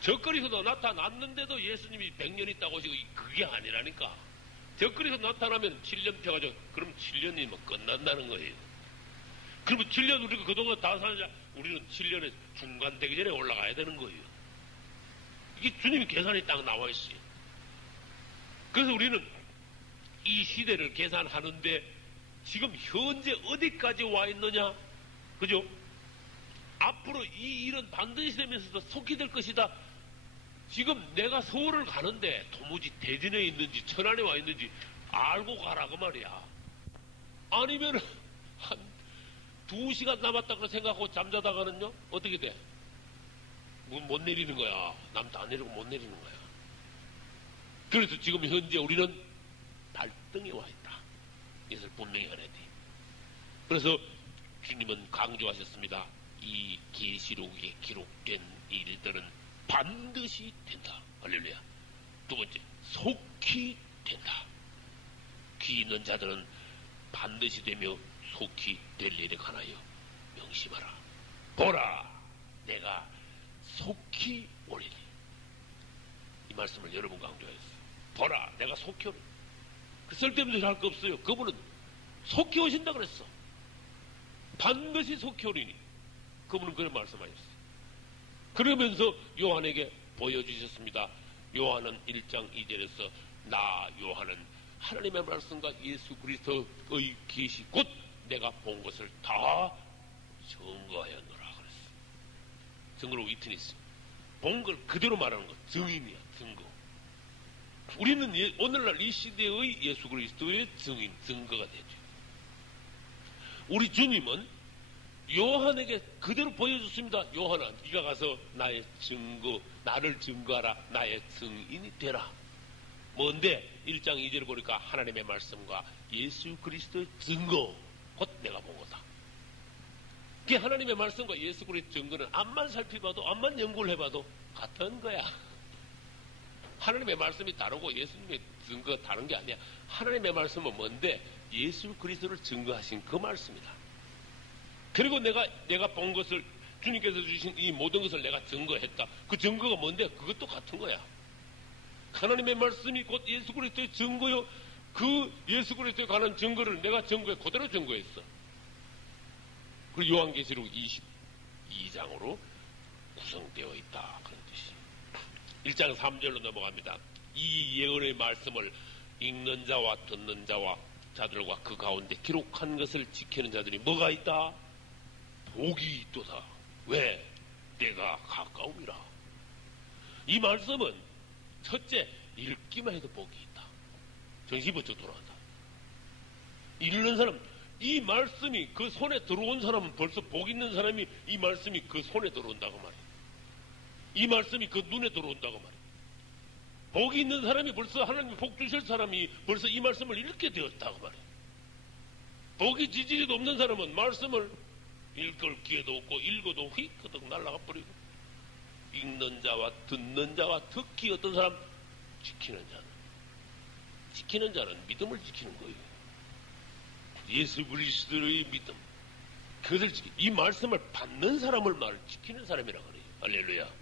적그리스도 나타났는데도 예수님이 100년 있다고 하시고 그게 아니라니까. 적그리스도 나타나면 7년 펴가지고 그럼 7년이면 끝난다는 거예요. 그러면 7년 우리가 그동안 다 사자 우리는 7년에 중간 되기 전에 올라가야 되는 거예요. 이게 주님이 계산이 딱 나와 있어요. 그래서 우리는 이 시대를 계산하는데 지금 현재 어디까지 와 있느냐? 그죠? 앞으로 이 일은 반드시 되면서도 속히 될 것이다. 지금 내가 서울을 가는데 도무지 대전에 있는지 천안에 와 있는지 알고 가라고 말이야. 아니면 한 2시간 남았다고 생각하고 잠자다가는요 어떻게 돼? 못 내리는 거야. 남도 안 내리고 못 내리는 거야. 그래서 지금 현재 우리는 발등에 와 있다. 이것을 분명히 알아야 돼. 그래서 주님은 강조하셨습니다. 이 계시록에 기록된 일들은 반드시 된다. 할렐루야. 두 번째, 속히 된다. 귀 있는 자들은 반드시 되며 속히 될 일에 관하여 명심하라. 보라, 내가 속히 오리니. 이 말씀을 여러 번 강조했어요. 보라, 내가 속히 오리니. 그 쓸데없는 소리 할 거 없어요. 그분은 속히 오신다 그랬어. 반드시 속히 오리니. 그분은 그런 말씀하셨어요. 그러면서 요한에게 보여주셨습니다. 요한은 1장 2절에서 나 요한은 하나님의 말씀과 예수 그리스도의 계시 곧 내가 본 것을 다 증거하였노라 그랬어. 증거로 위트니스. 본 걸 그대로 말하는 것. 증인이야. 증거. 우리는 오늘날 이 시대의 예수 그리스도의 증인, 증거가 되죠. 우리 주님은 요한에게 그대로 보여줬습니다. 요한아, 네가 가서 나의 증거, 나를 증거하라. 나의 증인이 되라. 뭔데? 1장 2절을 보니까 하나님의 말씀과 예수 그리스도의 증거, 곧 내가 본 거다. 그게 하나님의 말씀과 예수 그리스도의 증거는 앞만 살펴봐도, 앞만 연구를 해봐도 같은 거야. 하나님의 말씀이 다르고 예수님의 증거가 다른 게 아니야. 하나님의 말씀은 뭔데? 예수 그리스도를 증거하신 그 말씀이다. 그리고 내가 본 것을, 주님께서 주신 이 모든 것을 내가 증거했다. 그 증거가 뭔데? 그것도 같은 거야. 하나님의 말씀이 곧 예수 그리스도의 증거요. 그 예수 그리스도에 관한 증거를 내가 그대로 증거했어. 그리고 요한계시록 22장으로 구성되어 있다. 그런 뜻이. 1장 3절로 넘어갑니다. 이 예언의 말씀을 읽는 자와 듣는 자와 자들과 그 가운데 기록한 것을 지키는 자들이 뭐가 있다? 복이 있도다. 왜? 때가 가까움이라. 이 말씀은 첫째, 읽기만 해도 복이 있다. 정신이 번쩍 돌아간다. 읽는 사람, 이 말씀이 그 손에 들어온 사람은 벌써 복 있는 사람이 이 말씀이 그 손에 들어온다고 말이야. 이 말씀이 그 눈에 들어온다고 말이야. 복이 있는 사람이 벌써 하나님이 복 주실 사람이 벌써 이 말씀을 읽게 되었다고 말이야. 복이 지지리도 없는 사람은 말씀을 읽을 기회도 없고 읽어도 휙 날아가 버리고, 읽는 자와 듣는 자와 특히 어떤 사람? 지키는 자는 믿음을 지키는 거예요. 예수 그리스도의 믿음, 그것을 이 말씀을 받는 사람을 지키는 사람이라고 그래요. 할렐루야.